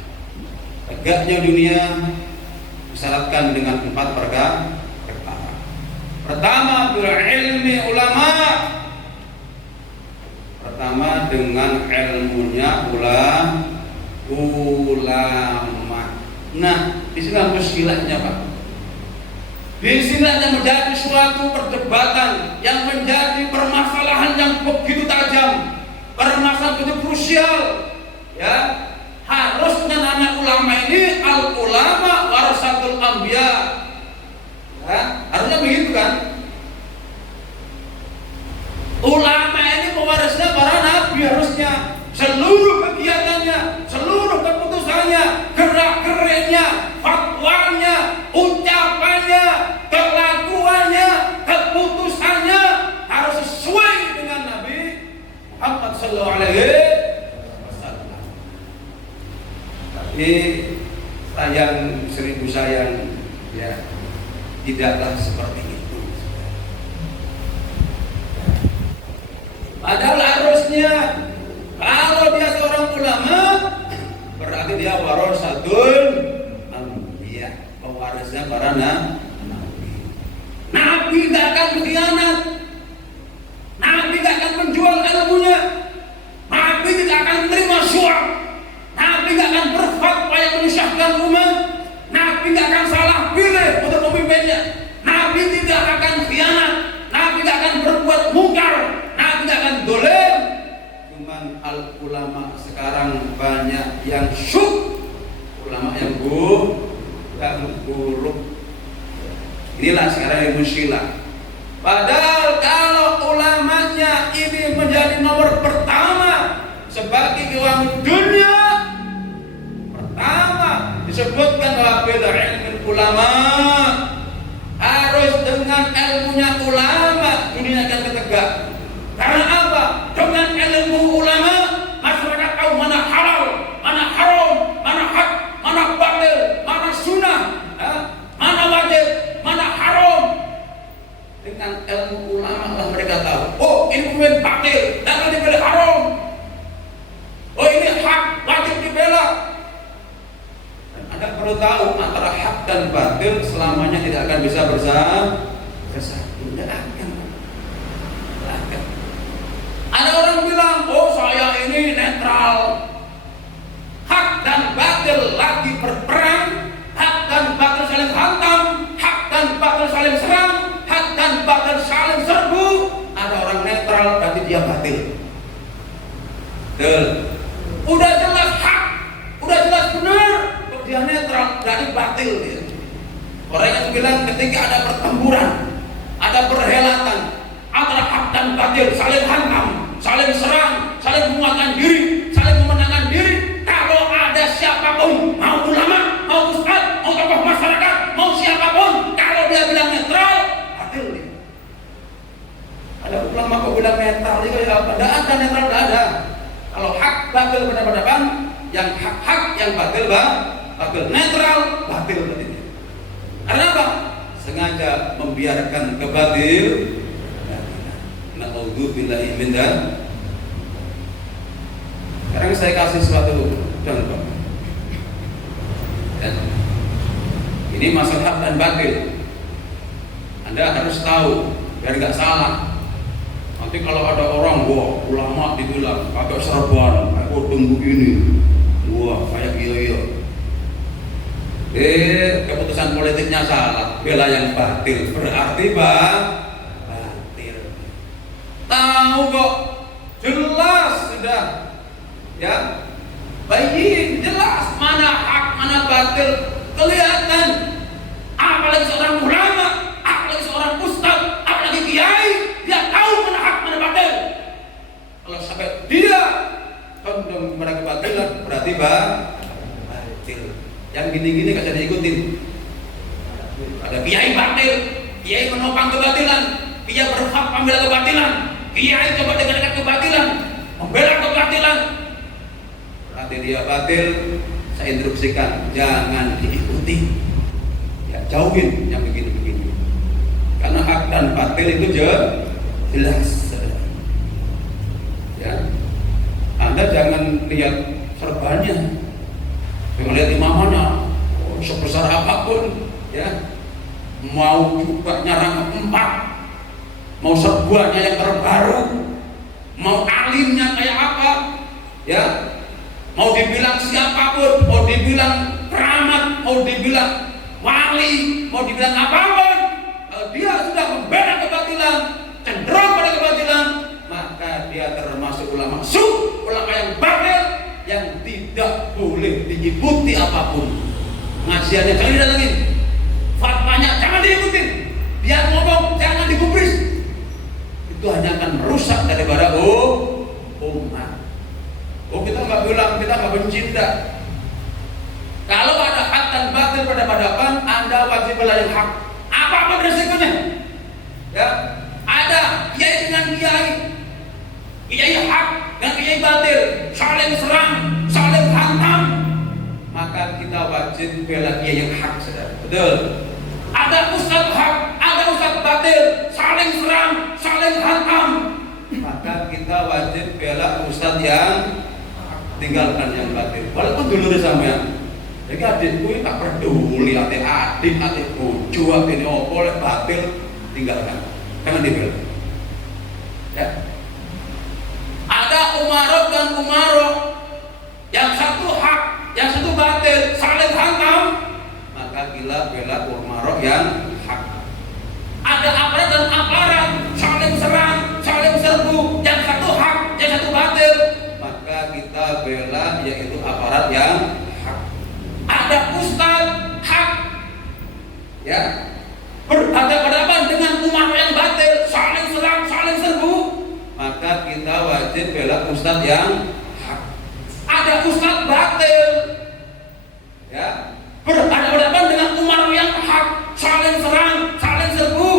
Tegaknya dunia disyaratkan dengan 4 perkara. Pertama, bil ilmi ulama. Pertama, dengan ilmunya ulama. Nah, di sini muskilahnya Pak. Di sini yang menjadi suatu perdebatan, yang menjadi permasalahan yang begitu tajam, permasalahan begitu krusial. Ya, harusnya nama ulama ini al ulama warasatul anbiya. Ya, harusnya begitu kan? Ulama ini pewarisnya para nabi, harusnya seluruh kegiatannya, seluruh keputusannya, gerak-geriknya, fatwanya, ucapannya, kelakuannya, keputusannya harus sesuai dengan Nabi Muhammad sallallahu alaihi wasallam. Tapi sayang, 1000 sayang, ya, tidaklah seperti itu. Padahal harusnya kalau dia seorang seorang ulama berarti dia warasatul anbiya, pewarisnya para nabi. Nabi tidak akan berkhianat, Nabi tidak akan menjual ilmunya, Nabi tidak akan menerima suap, Nabi tidak akan berfatwa yang menyusahkan umat, Nabi tidak akan salah pilih untuk memimpinnya, Nabi tidak akan khianat, Nabi tidak akan berbuat mungkar, Nabi tidak akan dolim. Cuman al ulama sekarang banyak yang syuk, ulama yang buruk. Inilah sekarang yang muskilah. Padahal kalau ulamanya ini menjadi nomor pertama sebagai uang dunia, pertama disebutkan bahwa bila ilmu ulama, harus dengan ilmunya ulama dunia akan tegak. Karena apa? Dengan ilmu ulama masyarakat tahu mana halal, mana haram, mana hak, mana batil, mana sunnah, mana wajib, mana haram. Dengan ilmu ulama lah mereka tahu. Oh, ini pemain batil, jangan dibela haram. Oh, ini hak, wajib dibela. Dan Anda perlu tahu antara hak dan batil selamanya tidak akan bisa bersatu. Tidak akan. Ada orang bilang, oh saya ini netral. Hak dan batil lagi berperang, hak dan batil saling hantam, hak dan batil saling serang, hak dan batil saling serbu. Ada orang netral berarti dia batil. Betul. Udah jelas hak, udah jelas benar, kok dia netral berarti batil dia. Orang yang bilang ketika ada pertempuran, ada perhelatan antara hak dan batil saling hantam, saling serang, saling menguatkan diri, saling memenangkan diri. Kalau ada siapapun, mau ulama, mau ustaz, mau tokoh masyarakat, mau siapapun, kalau dia bilang netral, batil dia. Ada ulama kok bilang netral, itu ya apa? Tidak ada netral, tidak ada. Kalau hak batil berhadapan, yang hak yang batil batil, netral batil berarti. Karena apa? Sengaja membiarkan kebatil. Na'udzubillahi min dzalik. Sekarang saya kasih suatu contoh. Dan ini masalah hak dan batil. Anda harus tahu biar nggak salah. Nanti kalau ada orang, wah ulama dibilang pakai serban, aku tunggu ini, wah kayak iya. Keputusan politiknya salah, bela yang batil, berarti batil. Tahu kok, jelas sudah, ya, bayin jelas mana hak mana batil, kelihatan. Apalagi seorang ulama, apalagi seorang ustaz, apalagi kiai, dia tahu mana hak mana batil. Kalau sampai dia condong kepada kebatilan, berarti batil. Yang gini-gini gak bisa diikutin. Ada kiai batil, kiai menopang kebatilan, kiai berhak membela kebatilan, kiai coba dengan kebatilan, membela kebatilan. Berarti dia batil. Saya instruksikan jangan diikuti. Ya jauhin yang begini-begini. Karena hak dan batil itu jelas. Ya, Anda jangan lihat serbannya. Lihat imamnya, oh, sebesar apapun, ya, mau juga nyarang keempat, mau serbuannya yang terbaru, mau alimnya kayak apa, ya, mau dibilang siapapun, mau dibilang keramat, mau dibilang wali, mau dibilang apapun, kalau dia sudah membela kebatilan, cenderung pada kebatilan, maka dia termasuk ulama ulama yang batil, yang tidak boleh diikuti apapun. Pengajiannya jangan didatengin, fatwanya jangan diikuti, dia ngomong jangan digubris. Itu hanya akan merusak daripada umat. Kita nggak bilang kita nggak benci, enggak. Kalau ada hak dan batil pada hadapan, Anda wajib bela yang hak. Apapun resikonya, ya. Ada kiai dengan kiai hak dan kiai batil, saling serang, saling hantam, maka kita wajib bela kiai yang hak, saudara. Betul. Ada ustaz hak, ada ustaz batil, saling serang, saling hantam, maka kita wajib bela ustaz yang hak. tinggalkan yang batil. Walaupun dulu sampean. Jadi adikku ini tak peduli, adik, adik bojo, adik opo, lek batil tinggalkan. Jangan dibela. Ya. Ada umarok dan umarok, yang satu hak, yang satu batil, saling hantam. Maka gila bela umarok yang hak. Ada aparat dan aparat, saling serang, saling serbu, yang satu hak, yang satu batil. Maka kita bela yaitu aparat yang hak. Ada ustaz hak, ya, berhadapan dengan umat yang batil, saling serang, saling serbu, maka kita wajib bela ustaz yang hak. Ada ustaz batil, ya, berhadapan dengan umat yang hak, saling serang, saling serbu,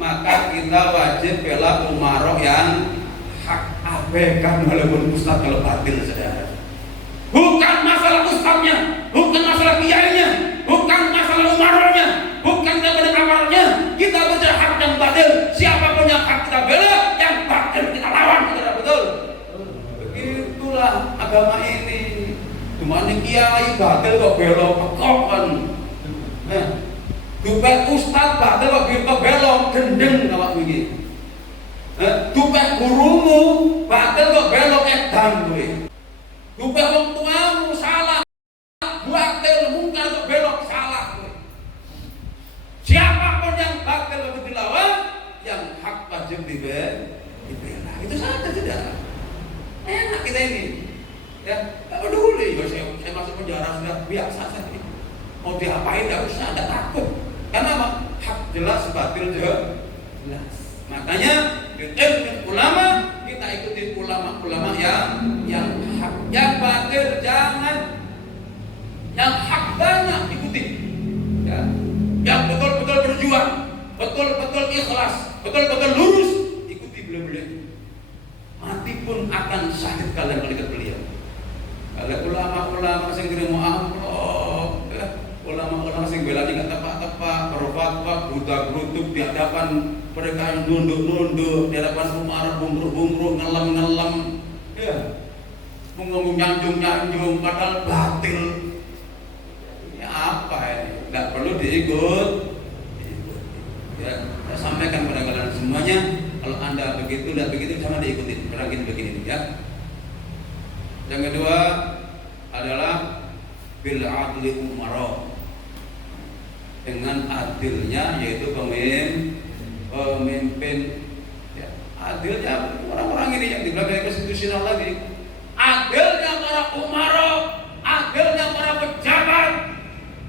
maka kita wajib bela umaroh yang hak. Abaikan walaupun ustaz kalau batil, saudara. Bukan masalah ustaznya, bukan masalah kiainya, bukan masalah umarohnya, bukan kepada amarnya. Kita bicara hak dan batil. Siapapun yang hak kita bela, yang batil kita lawan. Betul? Begitulah agama ini. Cuma nih kiai batil kok bela pekokan. Dupet ustaz batil kok bela gendeng awak iki. Dupet gurumu batil kok bela edan kowe. Dupet wong tuamu salah batil mungkar kok belok salah kowe. Siapapun yang batil wajib dilawan, yang hak wajib dibela. Itu saja tidak. Enak kita ini. Ya, enggak peduli. Saya masuk penjara sudah biasa saja. Mau diapain enggak usah, enggak takut. Karena apa? Hak jelas, batil jelas. Makanya ilmu ulama kita ikuti ulama-ulama yang hak, yang batil jangan. Yang hak banyak ikuti, ya. Yang betul-betul berjuang, betul-betul ikhlas, betul-betul lurus, ikuti beliau-beliau. Mati pun akan syahid kalian melihat beliau. Kalau ulama-ulama sing ngrimo amplop, ya. Ulama-ulama sing bela tidak tepak-tepak, berfatwa, budak-budak di hadapan mereka yang nunduk-nunduk, di hadapan umar bungkruh-bungkruh, ngelem-ngelem, ya. Ngomong nyanjung-nyanjung, padahal batil. Apa ini? Tidak perlu diikut. Ya, saya sampaikan pada kalian semuanya, kalau anda begitu dan begitu jangan diikuti. Berangkat begini, ya. Yang kedua adalah bil adli umaro, dengan adilnya yaitu pemimpin. Ya, adilnya orang-orang ini yang di belakang konstitusional lagi. Adilnya para umaro, adilnya para pejabat.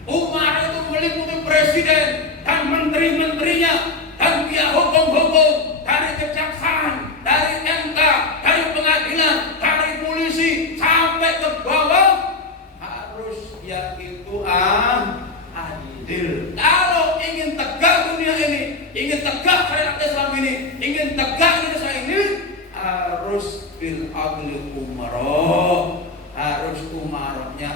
Umar itu meliputi presiden dan menteri-menterinya dan pihak hukum-hukum, dari kejaksaan, dari MK, dari pengadilan, dari polisi sampai ke bawah, harus yaitu adil. Kalau ingin tegak dunia ini, ingin tegak syariat Islam ini, ingin tegak Indonesia ini, harus bil adli umaro, harus umarnya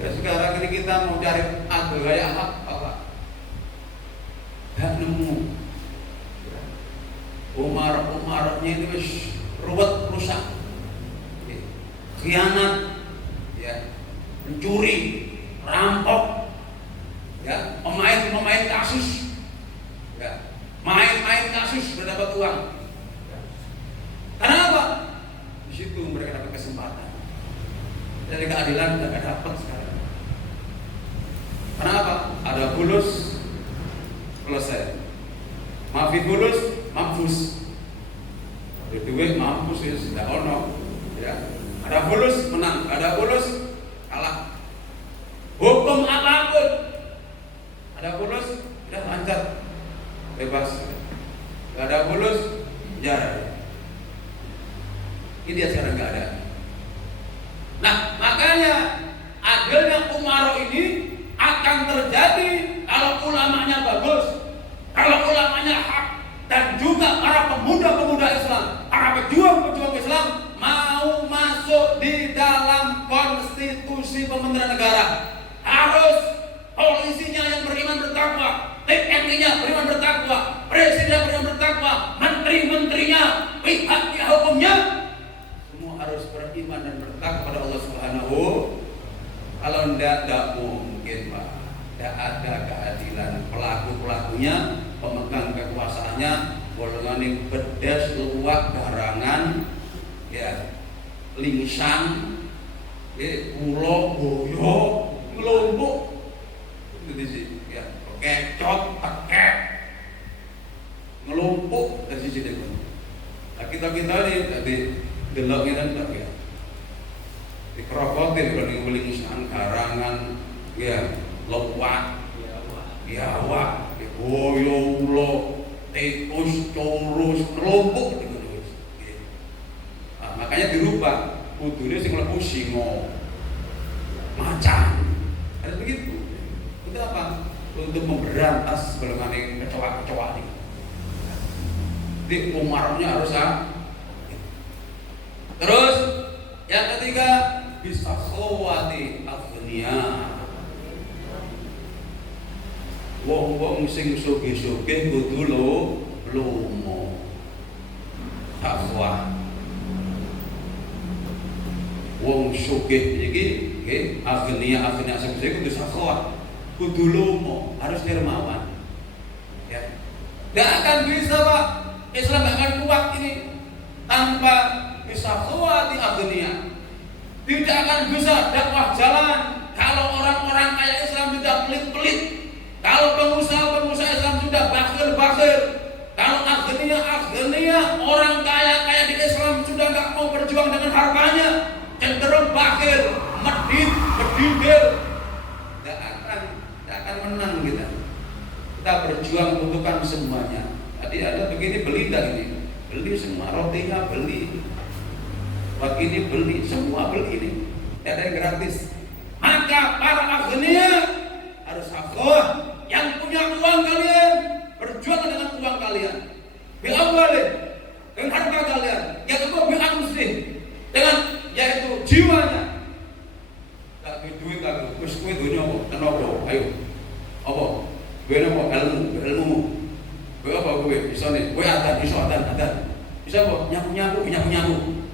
ya. Sekarang ini kita mau cari adil kayak apa? Gak nemu. Umar-umarnya ini wis ruwet, rusak, khianat, ya, mencuri, rampok, ya, pemain kasus, ya, main kasus sudah dapat uang. Kenapa? Di situ mereka dapat kesempatan. Dari keadilan tidak dapat sekarang. Kenapa? Ada fulus, selesai. Maafi fulus, mampus. Ada duit, mampus ya sudah ono. Ya. Ada fulus, menang. Ada fulus, kalah. Hukum apapun, ada fulus, sudah lancar, bebas. Gak ada fulus, penjara. Ini dia sekarang gak ada. Nah, makanya adilnya umaro ini akan terjadi kalau ulamanya bagus, kalau ulamanya hak, dan juga para pemuda-pemuda Islam, para pejuang-pejuang Islam mau masuk di dalam konstitusi pemerintahan negara. Harus polisinya yang beriman bertakwa, TNI-nya beriman bertakwa, presiden beriman bertakwa, menteri-menterinya, pihak hukumnya tidak mungkin Pak. Tidak ada keadilan. Pelaku-pelakunya, pemegang kekuasaannya, golongan bedes, luwak, garangan, ya, lingsang, ulo, boyo, ngelompok, itu di sini, ya, kecot, tekek, ngelompok dari sisi itu. Nah, kita ini tadi deloknya kan tak ya, dikerokotin kalau lingsang, garangan, ya, luwak, biawak, boyo, ulo, tikus, corus, ngelompok, makanya dirubah kudune sing mlebu singa macan harus begitu. Untuk apa? Untuk memberantas golongan kecoa-kecoa ini. Jadi umarnya harus terus yang ketiga bisa khawati aghnia. Wong-wong sing sugih-sugih kudu lomo takwa. Wong sugih iki nggih aghnia sing kudu sakwa, kudu lomo, harus dermawan. Ya. Enggak akan bisa Pak. Islam enggak akan kuat ini tanpa bisa khawati aghnia. Tidak akan bisa dakwah jalan kalau orang-orang kaya Islam sudah pelit-pelit. Kalau pengusaha Islam sudah bakhil-bakhil. Kalau aghnia orang kaya di Islam sudah enggak mau berjuang dengan hartanya, cenderung bakhil, medit, tidak akan menang kita. Kita berjuang membutuhkan semuanya. Tadi ada begini beli dah ini, beli semua rotinya beli, buat ini beli, semua beli ini, tidak ada yang gratis. Maka para aghnia harus akhwah, yang punya uang kalian berjuang dengan uang kalian, bi'amwalin, dengan harta kalian, yang kedua bi'anfusih, dengan yaitu jiwanya. Tak duit aku, wis kowe donya apa? Tenaga, ayo. Apa? Kowe apa ilmu? Kowe apa kowe? Isane, kowe adan. Bisa apa? Nyapu.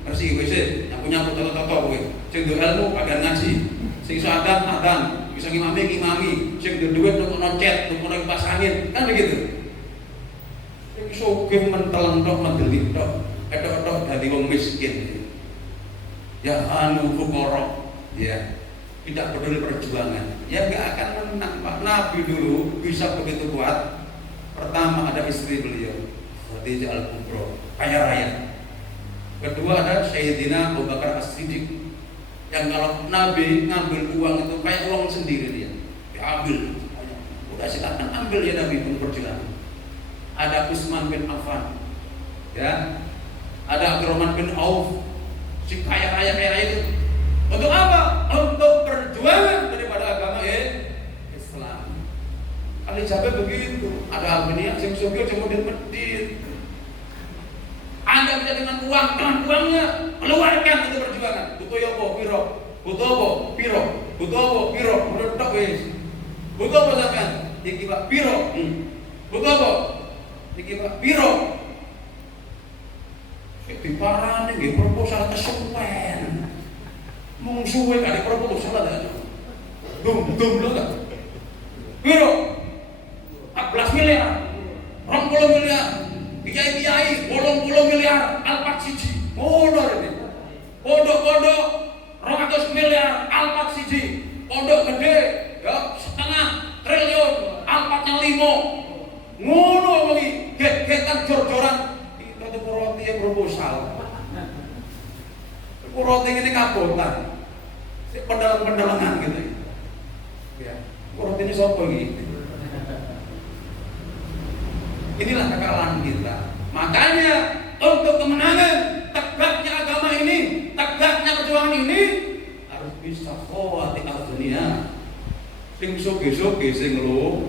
Bersih kowe sih, nyapu toto kowe. Sing duwe ilmu padha ngaji. Sing iso adan, bisa ngimami. Sing duwe duit nukono cet, nukono kipas angin, kan begitu. Sing sugih mentelentok mendelik tok, etok-etok dadi wong miskin. Ya fuqara, ya tidak peduli perjuangan, ya nggak akan menang Pak. Nabi dulu bisa begitu kuat. Pertama ada istri beliau Khadijah Al-Kubra, kaya raya. Kedua ada Sayyidina Abu Bakar As-Siddiq, yang kalau Nabi ngambil uang itu kayak uang sendiri dia ambil, udah silakan ambil ya Nabi pun perjuangan. Ada Utsman bin Affan, ya, ada Abdurrahman bin Auf, si kaya raya itu. Untuk apa? Untuk perjuangan daripada agama Islam. Kali jabe begitu. Ada aghnia sing sugih cuma medit. Anda bisa dengan uangnya keluarkan untuk perjuangan. Butuh apa? Piro. Menurut tok wis. Butuh apa sampean? Iki Pak piro. Butuh apa? Iki Pak piro. Diparani nggih proposal kesuwen. Mung suwe kali proposal ada. Dum lho ta. Piro? 14 miliar. 20 miliar. Kiai 80 miliar alpat siji. Ngono iki. Pondok-pondok 200 miliar alpat siji. Pondok gede ya setengah triliun alpatnya 5. Ngono iki get-getan jor-joran. Roti yang proposal, roti ini kabotan, pendalangan gitu. Ya, roti ini sopo gitu. Inilah kekalahan kita. Makanya untuk kemenangan tegaknya agama ini, tegaknya perjuangan ini harus bisa khawati aghnia. Sing sugih-sugih sing lomo.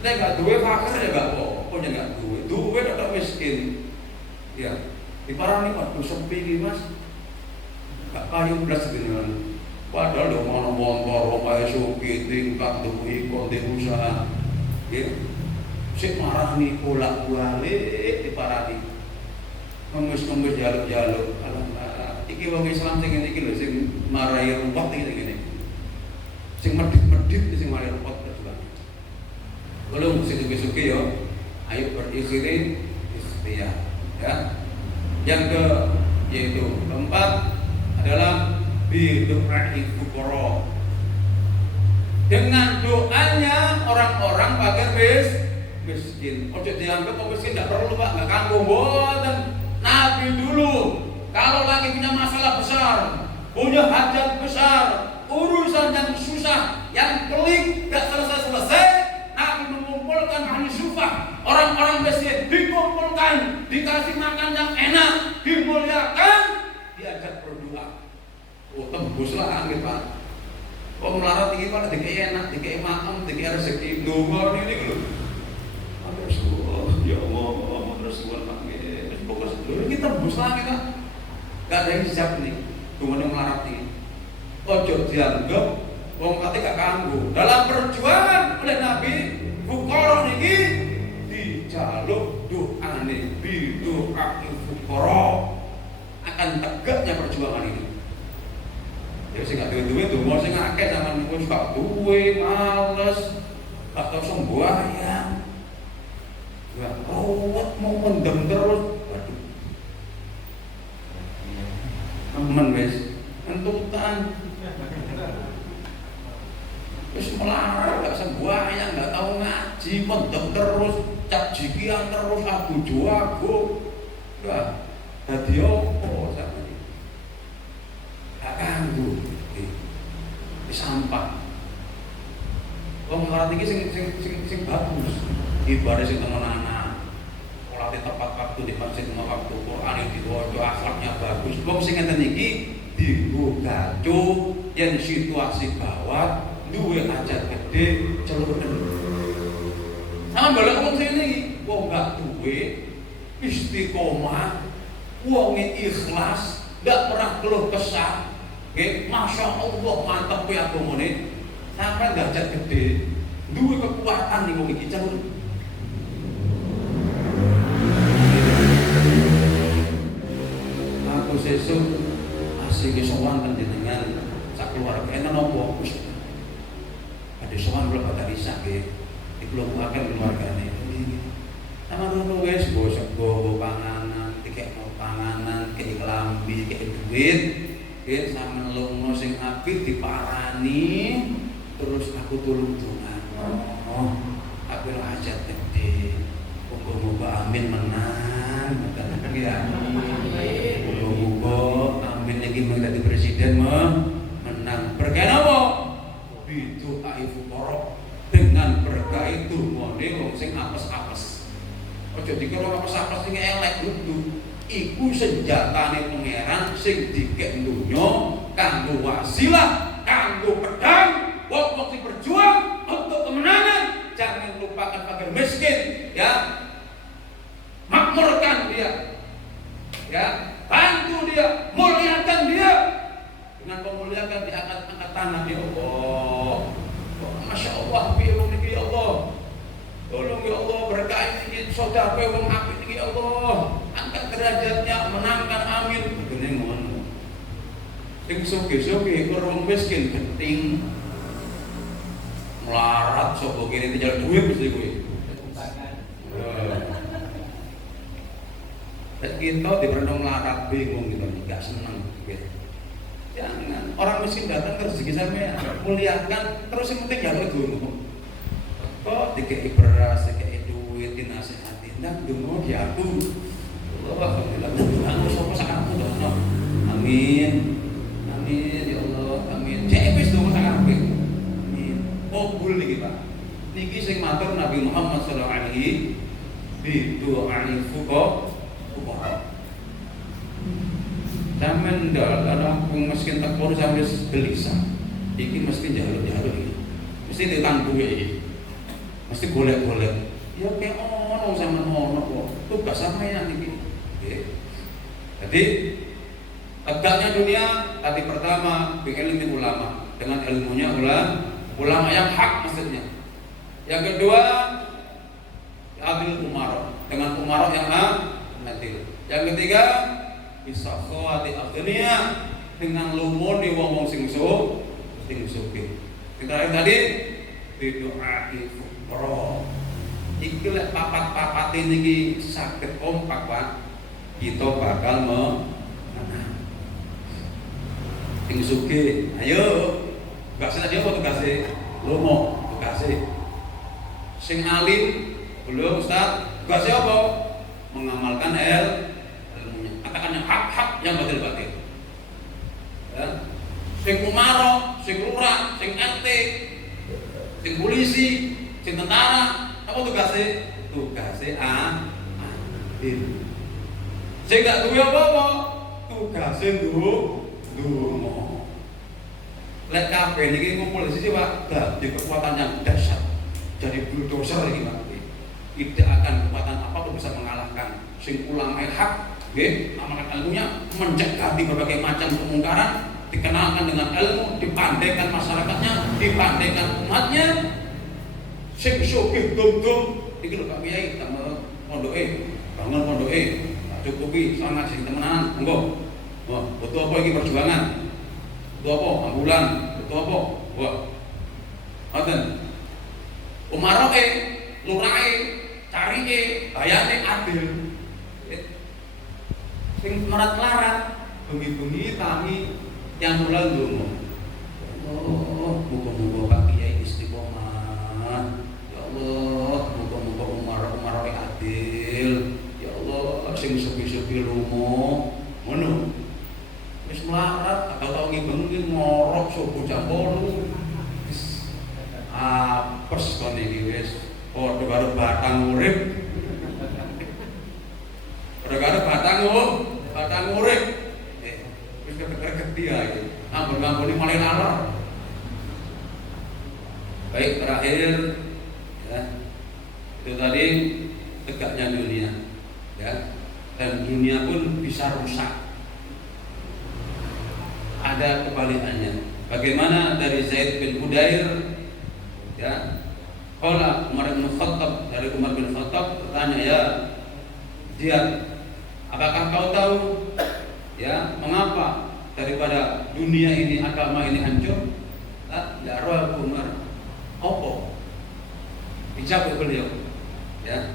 Nek gak duwe fakir ya gak apa-apa, nek gak duwe tetap miskin. Ya, diparani waduh sepi iki Mas. Gak payu blas dengan. Padahal lho ono motor omahe sugih tingkat duwe konde usaha. Ya. Sik marani bolak-balik diparani. Ngemis-ngemis jaluk-jaluk. Alah, iki iki wong Islam sing ngene iki lho sing marai rumput iki ngene. Sing medhit-medhit sing marai rumput perjuangan. Belum sing suge-suge yo. Ayo berikhtiar ikhtiar ya. Yang yaitu keempat adalah bidu'a'i fuqara. Dengan doanya orang-orang fakir miskin. Ojo dianggap miskin tidak perlu Pak, nggak kanggo mboten. Nabi dulu kalau lagi punya masalah besar, punya hajat besar, urusan yang susah, yang pelik, gak selesai-selesai, Nabi mengumpulkan ahli sufah, orang-orang miskin, dikumpulkan, dikasih makan yang enak, dimuliakan, diajak berdoa. Oh tembuslah angin Pak. Oh melarat ini Pak, dikei enak, dikei makan, dikei rezeki, doa ini dulu. Rasulullah, ya Allah, Rasulullah panggil, pokoknya kita tembuslah kita. Gak ada yang siap nih, cuma yang melarat ini. Ojo dianggap wong kate gak kanggo. Dalam perjuangan oleh Nabi, fuqara niki dijaluk doane bidu'a'i fuqara. Akan tegaknya perjuangan ini. Ya sing gak duwe-duwe donga sing akeh sampean wis gak duwe, males, gak tau sembahyang. Ya ruwet mau mendem terus. Waduh. Temen wis entutan. Wis melarat gak sembahyang, gak tau ngaji, mendem terus, cap jikian terus, aku jago. Wah, dadi opo sampeyan? Gak kanggo. Sampah. Wong melarat iki sing bagus. Ibadah sing temen anak. Salat tepat waktu di masjid tepat waktu, Quran diwaca, akhlaknya bagus. Wong sing ngeten iki dienggo gaco yen situasi gawat, duwe hajat gede, celuren. Sampeyan golek wong sing iki, wong gak duwe istiqomah, wong ikhlas, gak pernah keluh kesah. Nggih, masyaallah mantep kuwi agamane. Sampeyan gak hajat gede, duwe kekuatan ning wong iki celuren. Aku sesuk asik sowan panjenengan sak keluarga enten napa wis ada sowan kula bakal bisa nggih dikeluarkan keluargane sama ngono wis bosok go panganan dikekno panganan kei kelambi kei duit nggih sampeyan lunga sing apik diparani terus aku tulung donga aku hajat gede muga-muga amin menang ngoten ya. Muga-muga amin iki dadi presiden menang. Berkah apa? Bidu'a'i fuqara. Dengan berkah itu ngene wong sing apes-apes. Aja dikira apes-apes sing elek kudu. Iku senjatane pangeran sing dikek donya kanggo wasilah, kanggo pedang, wong sing berjuang untuk kemenangan. Jangan lupakan fakir miskin, ya. Makmurkan dia, ya, bantu dia, muliakan dia. Dengan memuliakan dia akan angkat tangan ya Allah. Masya Allah, biar niki ya Allah. Tolong ya Allah berkah ini sedekah wong apik niki ya Allah. Angkat derajatnya, menangkan amin. Begini ngono. Sing sugih-sugih wong miskin penting. Melarat sapa kene tinggal duit mesti kuwi. Dan kita diperendong melarat bingung gitu, nggak seneng gitu. Jangan, orang miskin datang terus rezeki sampean muliakan terus yang penting jalur dulu. Kok dikei beras, dikei duit, dinasihati, ndak dungo diaku. Allah alhamdulillah, aku sapa sak aku dono. Amin. Amin ya Allah, amin. Cek wis dongo sak kabeh. Amin. Kabul niki Pak. Niki sing matur Nabi Muhammad sallallahu alaihi bidu'a'i fuqara. Zaman dah kalau aku miskin tak perlu sampai gelisah. Iki mesti jalur-jalur ini, mesti ditang duwe iki, mesti golek-golek. Ya kayak ono sama ono kok. Tugas sampeyan iki. Jadi tegaknya dunia tadi pertama ilmu ulama dengan ilmunya ulama yang hak maksudnya. Yang kedua adil umaro dengan umaro yang adil. Yang ketiga bisa khawati akhirnya dengan lumone wong-wong sing sugih. Terakhir tadi berdoa fuqara. Iki lek papat-papat niki saged kompak Pak. Kita bakal menang. Sing sugih, ayo. Tugasnya tadi apa tugasnya? Lomo, tugasnya. Sing alim, belum Ustaz. Tugasnya apa? Mengamalkan ilmunya. Katakan yang hak-hak, yang batil-batil. Ya. Sing umaro, sing lurah, sing RT, sing polisi, sing tentara, apa tugasnya? Tugasnya adil. Sing gak duwe apa-apa, tugasnya ndonga. Lek kabeh niki ngumpul di sini Pak, dadi kekuatan yang dahsyat. Jadi bulldozer iki Pak. Tidak akan kekuatan apapun bisa mengalahkan sing ulama hak, nggih, amalkan ilmunya, mencegah di berbagai macam kemungkaran, dikenalkan dengan ilmu, dipandaikan masyarakatnya, dipandaikan umatnya. Sing sugih dum-dum iki lho Pak Kiai, tambah pondoke, bangun pondoke, cukupi sangat sing temenan, monggo. Wah, butuh apa iki perjuangan? Butuh apa? Ambulan, butuh apa? Wah. Ngoten. Umaroke, lurahe, carike, bayane adil. Sing melarat-larat, bengi-bengi tami yang mulai ndonga. Oh, muga-muga Pak Kiai istiqomah. Ya Allah, muga-muga umar-umar adil. Ya Allah, sing sepi-sepi lumo, ngono. Wis melarat, atau bengi ngorok subuh jam 8. Wis apes kon iki wis. Padha karo batang urip. Padha karo batang urip. Wis ketek-ketek iki. Ampun-ampun mulai lalor. Baik, terakhir ya. Itu tadi tegaknya dunia. Ya. Dan dunia pun bisa rusak. Ada kebalikannya. Bagaimana dari Zaid bin Hudair ya, qala Umar bin Khattab, dari Umar bin Khattab bertanya, ya Ziyad, apakah kau tahu ya mengapa daripada dunia ini, agama ini hancur? Ya roh Umar. Apa? Dijawab beliau ya,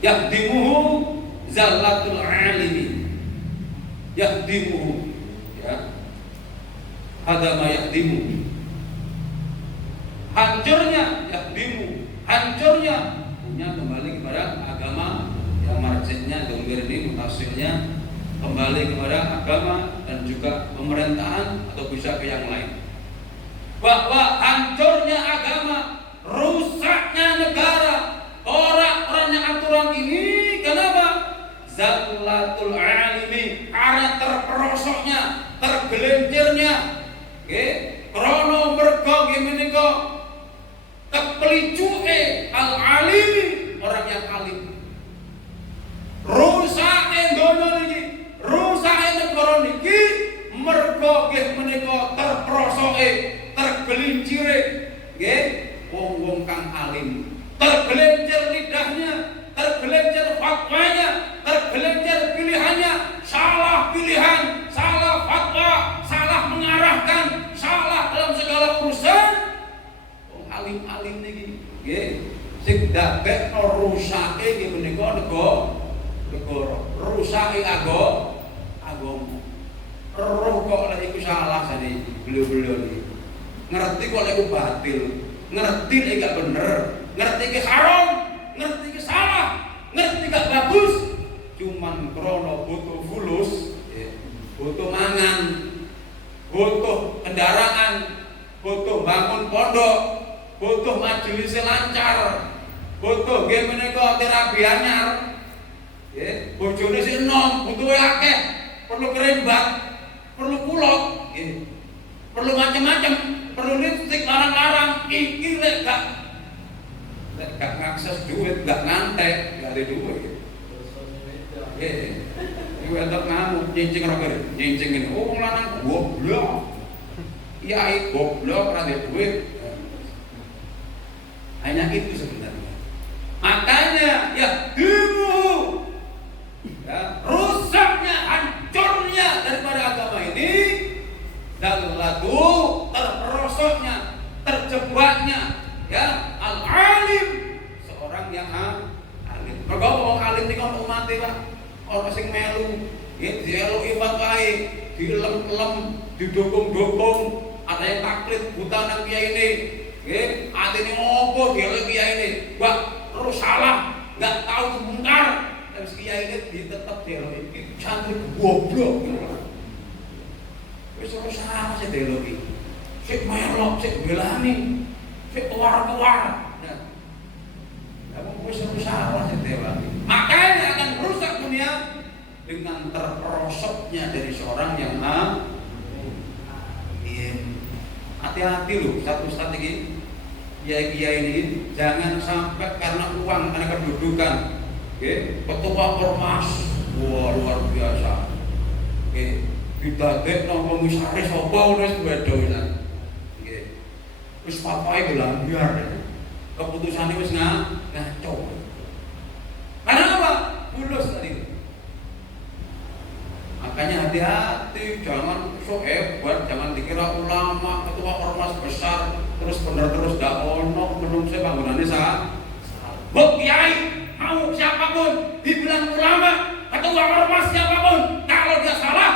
yahdimuhu zallatul alimi, yahdimuhu ya, hadama yahdimu, hancurnya yahdimu, hancurnya punya kembali kepada agama yang marjiknya domir ini mutasilnya kembali kepada agama dan juga pemerintahan atau bisa ke yang lain. Bahwa hancurnya agama, rusaknya negara, orang-orangnya aturan ini kenapa? Zallatul alimi, karena terperosoknya, tergelincirnya, krono mergo menika kepelicuke al-alimi, orang yang alim. Rusake donya niki, rusake negara niki mergo menika terperosoke, tergelincire nggih wong-wong kang alim. Tergelincir lidahnya, tergelincir fatwanya, tergelincir pilihannya, salah pilihan, salah fatwa, salah mengarahkan, salah dalam segala urusan. Wong alim-alim niki nggih sing dadekno rusake iki menika negara, rusake agama. Roh kok lek iku salah jane beliau-beliau iki. Ngerti kok lek iku batil, ngerti lek gak bener, ngerti ke haram, ngerti ke salah, ngerti gak bagus, cuman krono butuh fulus, butuh mangan, butuh kendaraan, butuh bangun pondok, butuh majelis lancar, butuh nggih menika terapi anyar, bojone sing enom, butuh akeh, perlu kerembat, perlu kulot, perlu macam-macam, perlu lipstik larang-larang, iki lek gak ngakses duit, gak ngantek, gak ada duit. Iku entuk ngamuk, nyincing roker, nyincing ini. Oh, lanang goblok. Iya, goblok ora ada duit. Hanya itu sebenarnya. Makanya ya rusaknya, Zallatu, terperosoknya, terjebaknya, ya, al-alim, seorang yang alim. Mergo wong alim niku ono umate, Pak. Ono sing melu, nggih, dieloki fatwae, dilem-lem, didukung-dukung, ada yang taklid buta nang kiyaine. Nggih, atine opo dieloki kiyaine. Mbak, terus salah, enggak tahu mungkar. Terus kiyaine ditetep dieloki. Santri goblok. Wis ora salah sing dieloki. Sik melok, sik belani, sik keluar-keluar. Kamu wis ora salah sing dieloki. Makanya akan rusak dunia dengan terperosoknya dari seorang yang hati-hati loh, satu strategi kiai-kiai ini jangan sampai karena uang, karena kedudukan, ketua ormas, wah luar biasa, didadek nang komisaris apa wis beda wisan, wis papai gelang biar, keputusannya wis ngaco, karena apa? Bulus tadi. Makanya hati-hati, jangan sok hebat, jangan dikira ulama, ketua ormas besar, terus bener terus dak ono menungse bangunane Buk kiai, mau siapapun dibilang ulama, ketua ormas siapapun, kalau dia salah,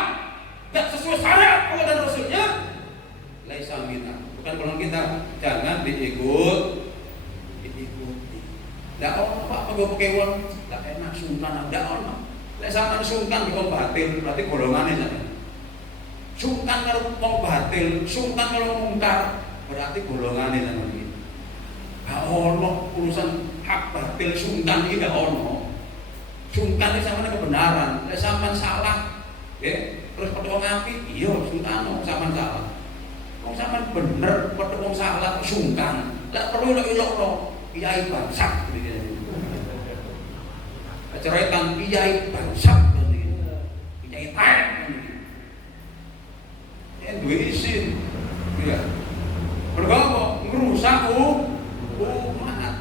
tidak sesuai syariat Allah dan Rasulnya, laisa minna, bukan golongan kita, jangan diikuti. Tidak ono Pak, pegawai kewon, tidak enak sungkan, tidak ono. Lek sampean sungkan karo batil berarti golongane sampean. Sungkan karo wong batil, sungkan karo mungkar berarti golongane sampean iki. Gak ono urusan hak batil sungkan iki gak ono. Sungkan iki sampean kebenaran. Lek sampean salah, terus padha wong apik, iya sungkan sampean salah. Wong sampean bener padha wong salah sungkan. Lek perlu ilok-ilokno kiai bangsat gitu. Ceretan kiai bangsat kiai tek yang duwe isin ya berapa ngerusak umat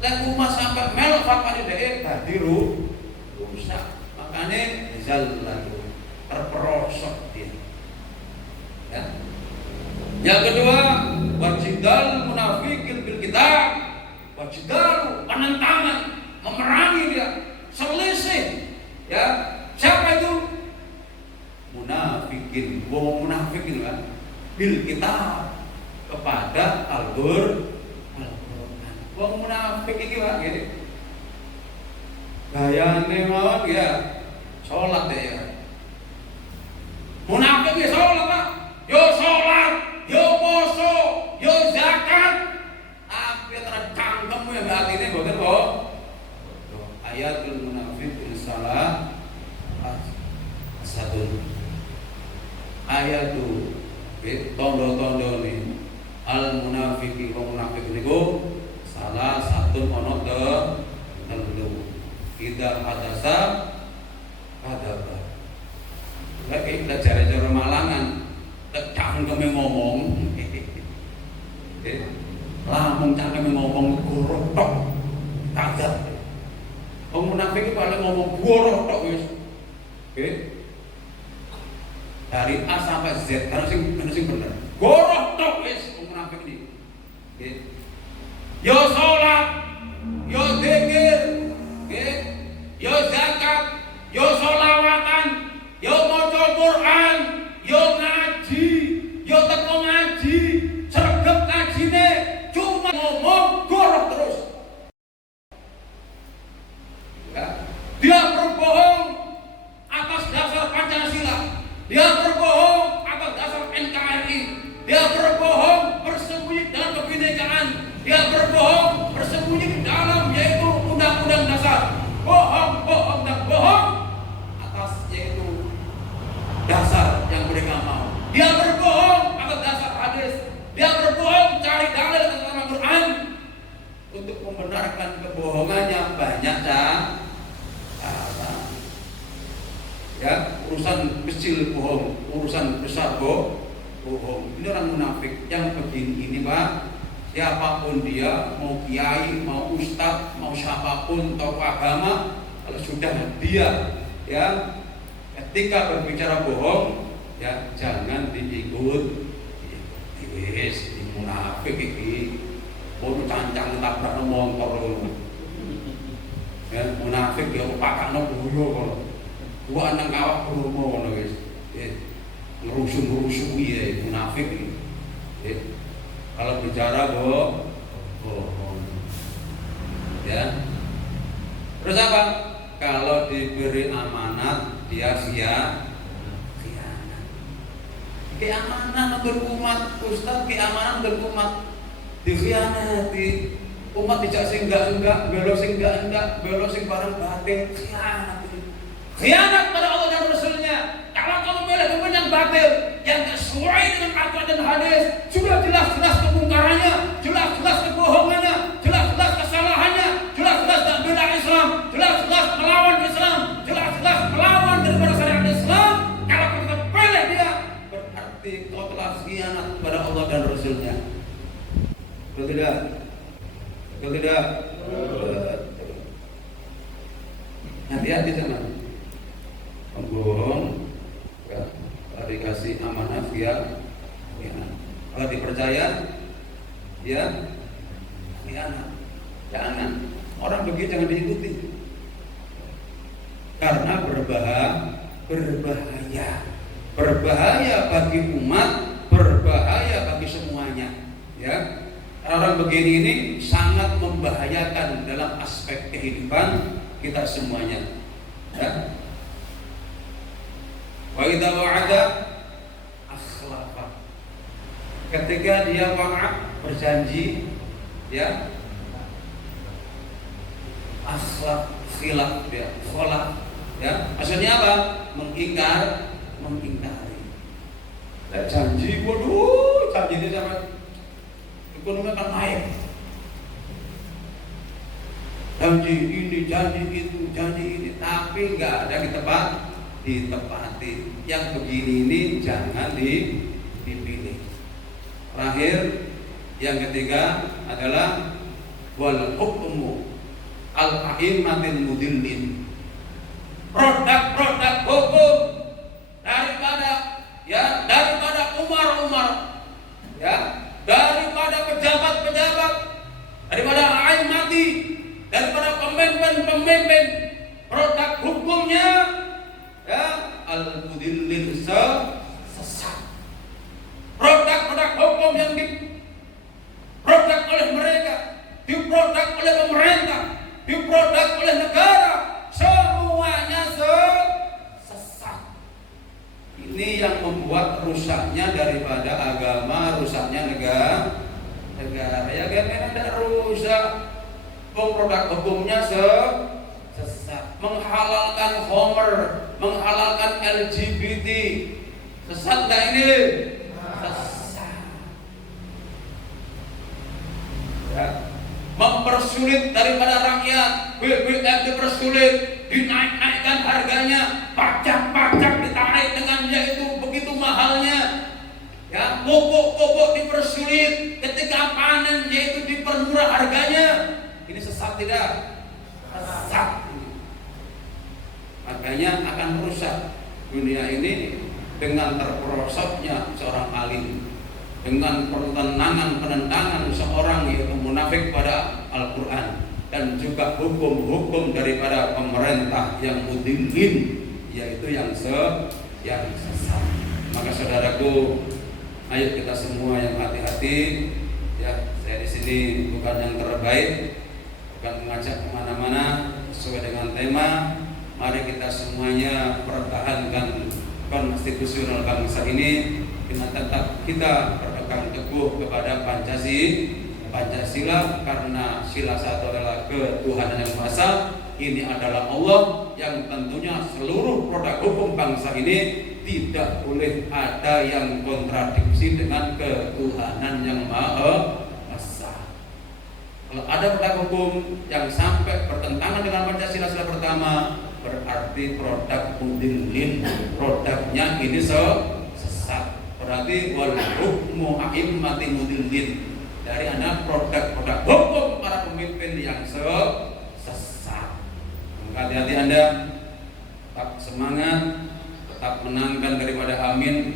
lek umat sampai melok fatwa dhek dadi rusak makane zallatu terperosok dia ya. Yang kedua wajidal munafiqin bil kitab wajidal penentangan memerangi dia selisih ya siapa itu munafikin wong munafikin kan bil kitab kepada Al-Qur'an wong munafik iki Pak gitu gayane mawon ya salat ya munafik ya salat Pak yo salat yo poso yo zakat tapi tercangkem ya atine mboten kok ayatul munafiqin salah satu ayatu tondo-tondo ni al munafiqi wong munafik niku salah satu ono telu kita hadasa hadaba lagi kita cara-cara malangan cangkeme ngomong lamun cangkeme ngomong gorotok kagak. Wong munafik itu paling ngomong boroh tok wis. Dari A sampai Z harus sing bener. Boroh tok wis wong munafik iki. Yo salat, yo zikir, yo zakat, yo sholawatan, yo maca Quran, yo ngaji, yo teko ngaji, sregep ngajine cuma ngomong boroh terus. Dia berbohong atas dasar Pancasila, dia berbohong atas dasar NKRI, dia berbohong bersembunyi dalam kebinekaan, dia berbohong bersembunyi dalam yaitu undang-undang dasar, bohong dan bohong atas yaitu dasar yang mereka mau. Dia berbohong atas dasar hadis, dia berbohong cari dalil atas Al-Quran untuk membenarkan kebohongannya banyak ya urusan kecil bohong, urusan besar bohong. Ini orang munafik yang begini ini Pak. Siapapun dia, mau kiai, mau ustadz, mau siapapun tokoh agama, kalau sudah dia ya ketika berbicara bohong ya jangan diikuti. disebut wis munafik iki. Ono cancang tabrak motor. Ya munafik ya pakakno guyu kono. Gua nang kawak kromo ngono wis. Ngerusuh-ngerusuh ya munafik. Kalau bicara bohong. Ya. Terus apa? Kalau diberi amanat dia khianat. Keamanan untuk umat, Ustaz, keamanan untuk umat dikhianati. Umat dijak sing enggak, belok sing enggak, belok sing barang batil, khianat. Khianat pada Allah dan Rasulnya. Kalau kamu bela yang batil, yang sesuai dengan Al-Quran dan hadis, sudah jelas-jelas kemungkarannya, jelas-jelas kebohongannya, jelas-jelas kesalahannya, jelas-jelas tak bela Islam, jelas-jelas melawan Islam, jelas-jelas melawan daripada syariat Islam. Kalau kita bela dia, berarti kau telah khianat kepada Allah dan Rasulnya. Betul tidak? Betul tidak? Hati-hati sama pembohong. Ya, kalau dikasih amanah dia khianat. Kalau dipercaya dia khianat. Jangan. Orang begitu jangan diikuti. Karena berbahaya. Berbahaya bagi umat, berbahaya bagi semuanya. Ya. Orang begini ini sangat membahayakan dalam aspek kehidupan kita semuanya. Ya. Wa idza wa'ada akhlafa. Ketika dia berjanji, ya, akhlak khilaf dia, kholaf, ya. Maksudnya apa? Mengingkari. Dan janji, waduh, janji ini sama ekonomi akan naik. Janji ini, janji itu, janji ini, tapi nggak ada ditepati. Yang begini ini jangan dipilih. Terakhir, yang ketiga adalah wal hukmu al-a'immatil mudillin. Produk-produk hukum daripada Umar, ya, daripada pejabat-pejabat, daripada a'immati, daripada pemimpin-pemimpin, produk hukumnya ya al-mudillin sesat. Produk-produk hukum yang diproduk oleh mereka, diproduk oleh pemerintah, diproduk oleh negara, semuanya sesat. Ini yang membuat rusaknya daripada agama, rusaknya negara. Ya kan ada rusak. Produk hukumnya sesat, menghalalkan homer, menghalalkan LGBT, sesat nggak ini? Sesat. Ya. Mempersulit daripada rakyat, BBM dipersulit, dinaik-naikkan harganya, pajak-pajak ditarik dengan yaitu begitu mahalnya. Ya, pupuk-pupuk dipersulit, ketika panen yaitu dipermurah harganya. Ini sesat tidak? Sesat. Makanya akan rusak dunia ini dengan terperosoknya seorang alim, dengan penentangan seorang yaitu munafik pada Al-Quran, dan juga hukum-hukum daripada pemerintah yang mudillin, yaitu yang sesat. Maka saudaraku, ayo kita semua yang hati-hati. Ya, saya di sini bukan yang terbaik, bukan mengajak kemana-mana, sesuai dengan tema. Mari kita semuanya pertahankan konstitusional bangsa ini dengan tetap kita berpegang teguh kepada Pancasila, karena sila satu adalah ketuhanan yang Maha Esa. Ini adalah Allah yang tentunya seluruh produk hukum bangsa ini tidak boleh ada yang kontradiksi dengan ketuhanan yang Maha Esa. Kalau ada produk hukum yang sampai bertentangan dengan Pancasila sila pertama, berarti produk mudillin, produknya ini sesat. Berarti wal hukmu a'immati mudillin, dari anak produk-produk hukum para pemimpin yang sesat. Hati-hati Anda, tetap semangat, tetap menangkan daripada amin.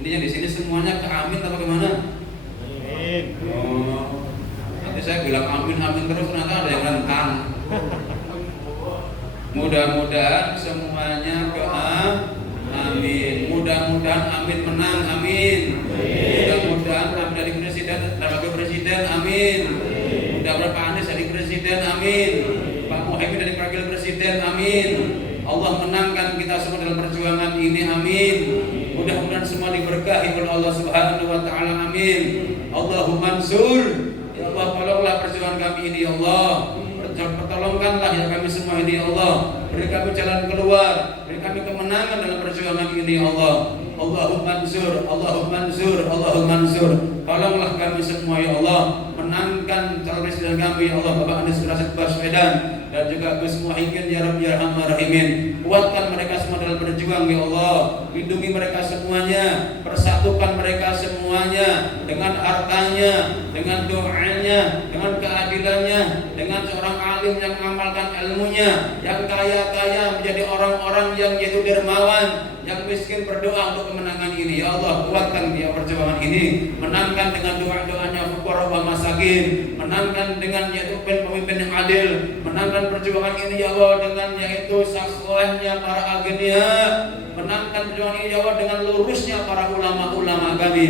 Ini yang di sini semuanya ke amin atau bagaimana? Amin. Oh, nanti saya bilang amin amin terus ternyata ada yang rentang. Mudah-mudahan semuanya ke amin. Mudah-mudahan amin menang, amin. Mudah-mudahan kami dari presiden dan wakil presiden, amin. Mudah-mudahan Pak Anies dari presiden, amin. Pak Muhaimin dari wakil presiden, amin. Allah menangkan kita semua dalam perjuangan ini, amin. Mudah-mudahan semua diberkahi oleh Allah Subhanahu wa taala, amin. Allahumma ansur, ya Allah tolonglah perjuangan kami ini, ya Allah. Pertolongkanlah ya kami semua ini, ya Allah. Beri kami jalan keluar, beri kami kemenangan dalam perjuangan ini, ya Allah. Allahumma ansur, Allahumma ansur, Allahumma ansur. Tolonglah kami semua, ya Allah. Menangkan calon presiden kami, ya Allah, Bapak Anies Baswedan dan juga Gus Muhaimin, ya Rabbi ya Arhamar Rahimin. Kuatkan mereka semua dalam berjuang, ya Allah. Lindungi mereka semuanya, persatukan mereka semuanya dengan hartanya, dengan doanya, dengan keadilannya, dengan seorang alim yang mengamalkan ilmunya, yang kaya menjadi orang-orang yang yaitu dermawan, yang miskin berdoa untuk kemenangan ini. Ya Allah, kuatkan dia perjuangan ini, menangkan dengan doa-doanya fuqara wa masakin, menangkan dengan yaitu pemimpin yang adil, menangkan perjuangan ini, ya Allah, dengan yaitu sakhwahnya para agnia, menangkan perjuangan ini, ya Allah, dengan lurusnya para ulama-ulama kami.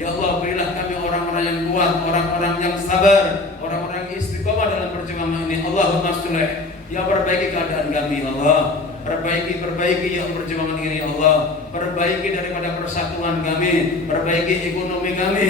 Ya Allah, berilah kami orang-orang yang kuat, orang-orang yang sabar, orang-orang yang istiqomah dalam perjuangan ini. Allahumma sholih, ya perbaiki keadaan kami, ya Allah. Perbaiki yang perjuangan ini, ya Allah. Perbaiki daripada persatuan kami, perbaiki ekonomi kami.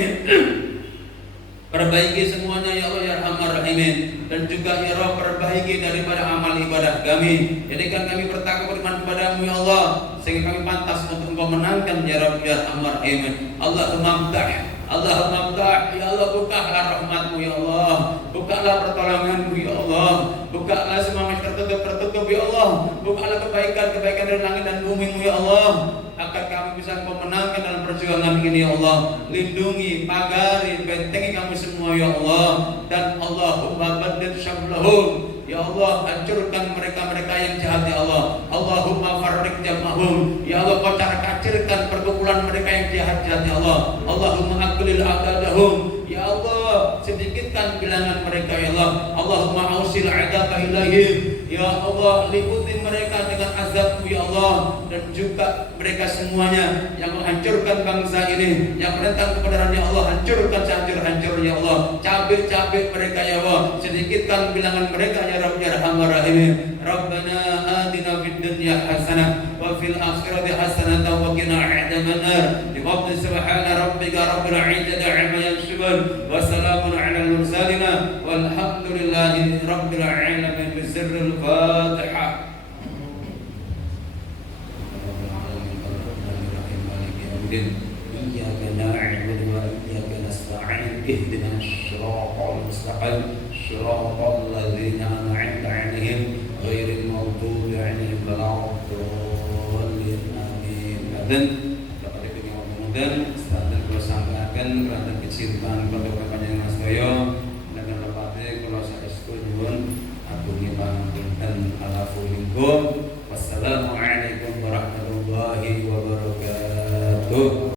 Perbaiki semuanya, ya Allah ya Arhamar Rahimin. Dan juga ya Rabb, perbaiki daripada amal ibadah kami. Jadikan kami bertakwa beriman kepadamu, ya Allah, sehingga kami pantas untuk Engkau menangkan, ya Rabb ya Arhamar Rahimin. Allahumma ftah, Allahumma ftah, ya Allah, bukalah rahmat-Mu, ya Allah. Bukalah pertolongan-Mu, ya Allah. Bukalah semua yang tertutup, ya Allah. Bukalah kebaikan dari langit dan bumi-Mu, ya Allah, agar kami bisa Engkau menangkan dalam perjuangan ini, ya Allah. Lindungi, pagari, bentengi kami semua, ya Allah. Dan Allahumma baddil syamlahum, ya Allah, hancurkan mereka-mereka yang jahat, ya Allah. Allahumma farriq jamahum, ya Allah, Kau kacirkan perkumpulan mereka yang jahat-jahat, ya Allah. Allahumma aqlil adadahum, ya Allah, sedikitkan bilangan mereka, ya Allah. Allahumma ausil adaba ilaihim, ya Allah, liputi mereka dengan azab-Mu, ya Allah. Dan juga mereka semuanya yang menghancurkan bangsa ini, yang menentang kebenaran, ya Allah, hancurkan sehancur-hancur, ya Allah. Cabik-cabik mereka, ya Allah, sedikitkan bilangan mereka, ya Rabbi ya Arhamar Rahimin. Rabbana atina fid dunya hasanah wa fil akhirati hasanah wa qina adzabannar. Bi fadli subhana rabbika rabbil izzati amma yasifun wa salamun alal mursalin walhamdulillahi rabbil alamin. Bisirril Fatihah. Iyyaka na'budu wa iyyaka nasta'in ihdinas siratal mustaqim siratal ladzina an'amta 'alaihim ghairil maghdubi 'alaihim waladdallin. Amin.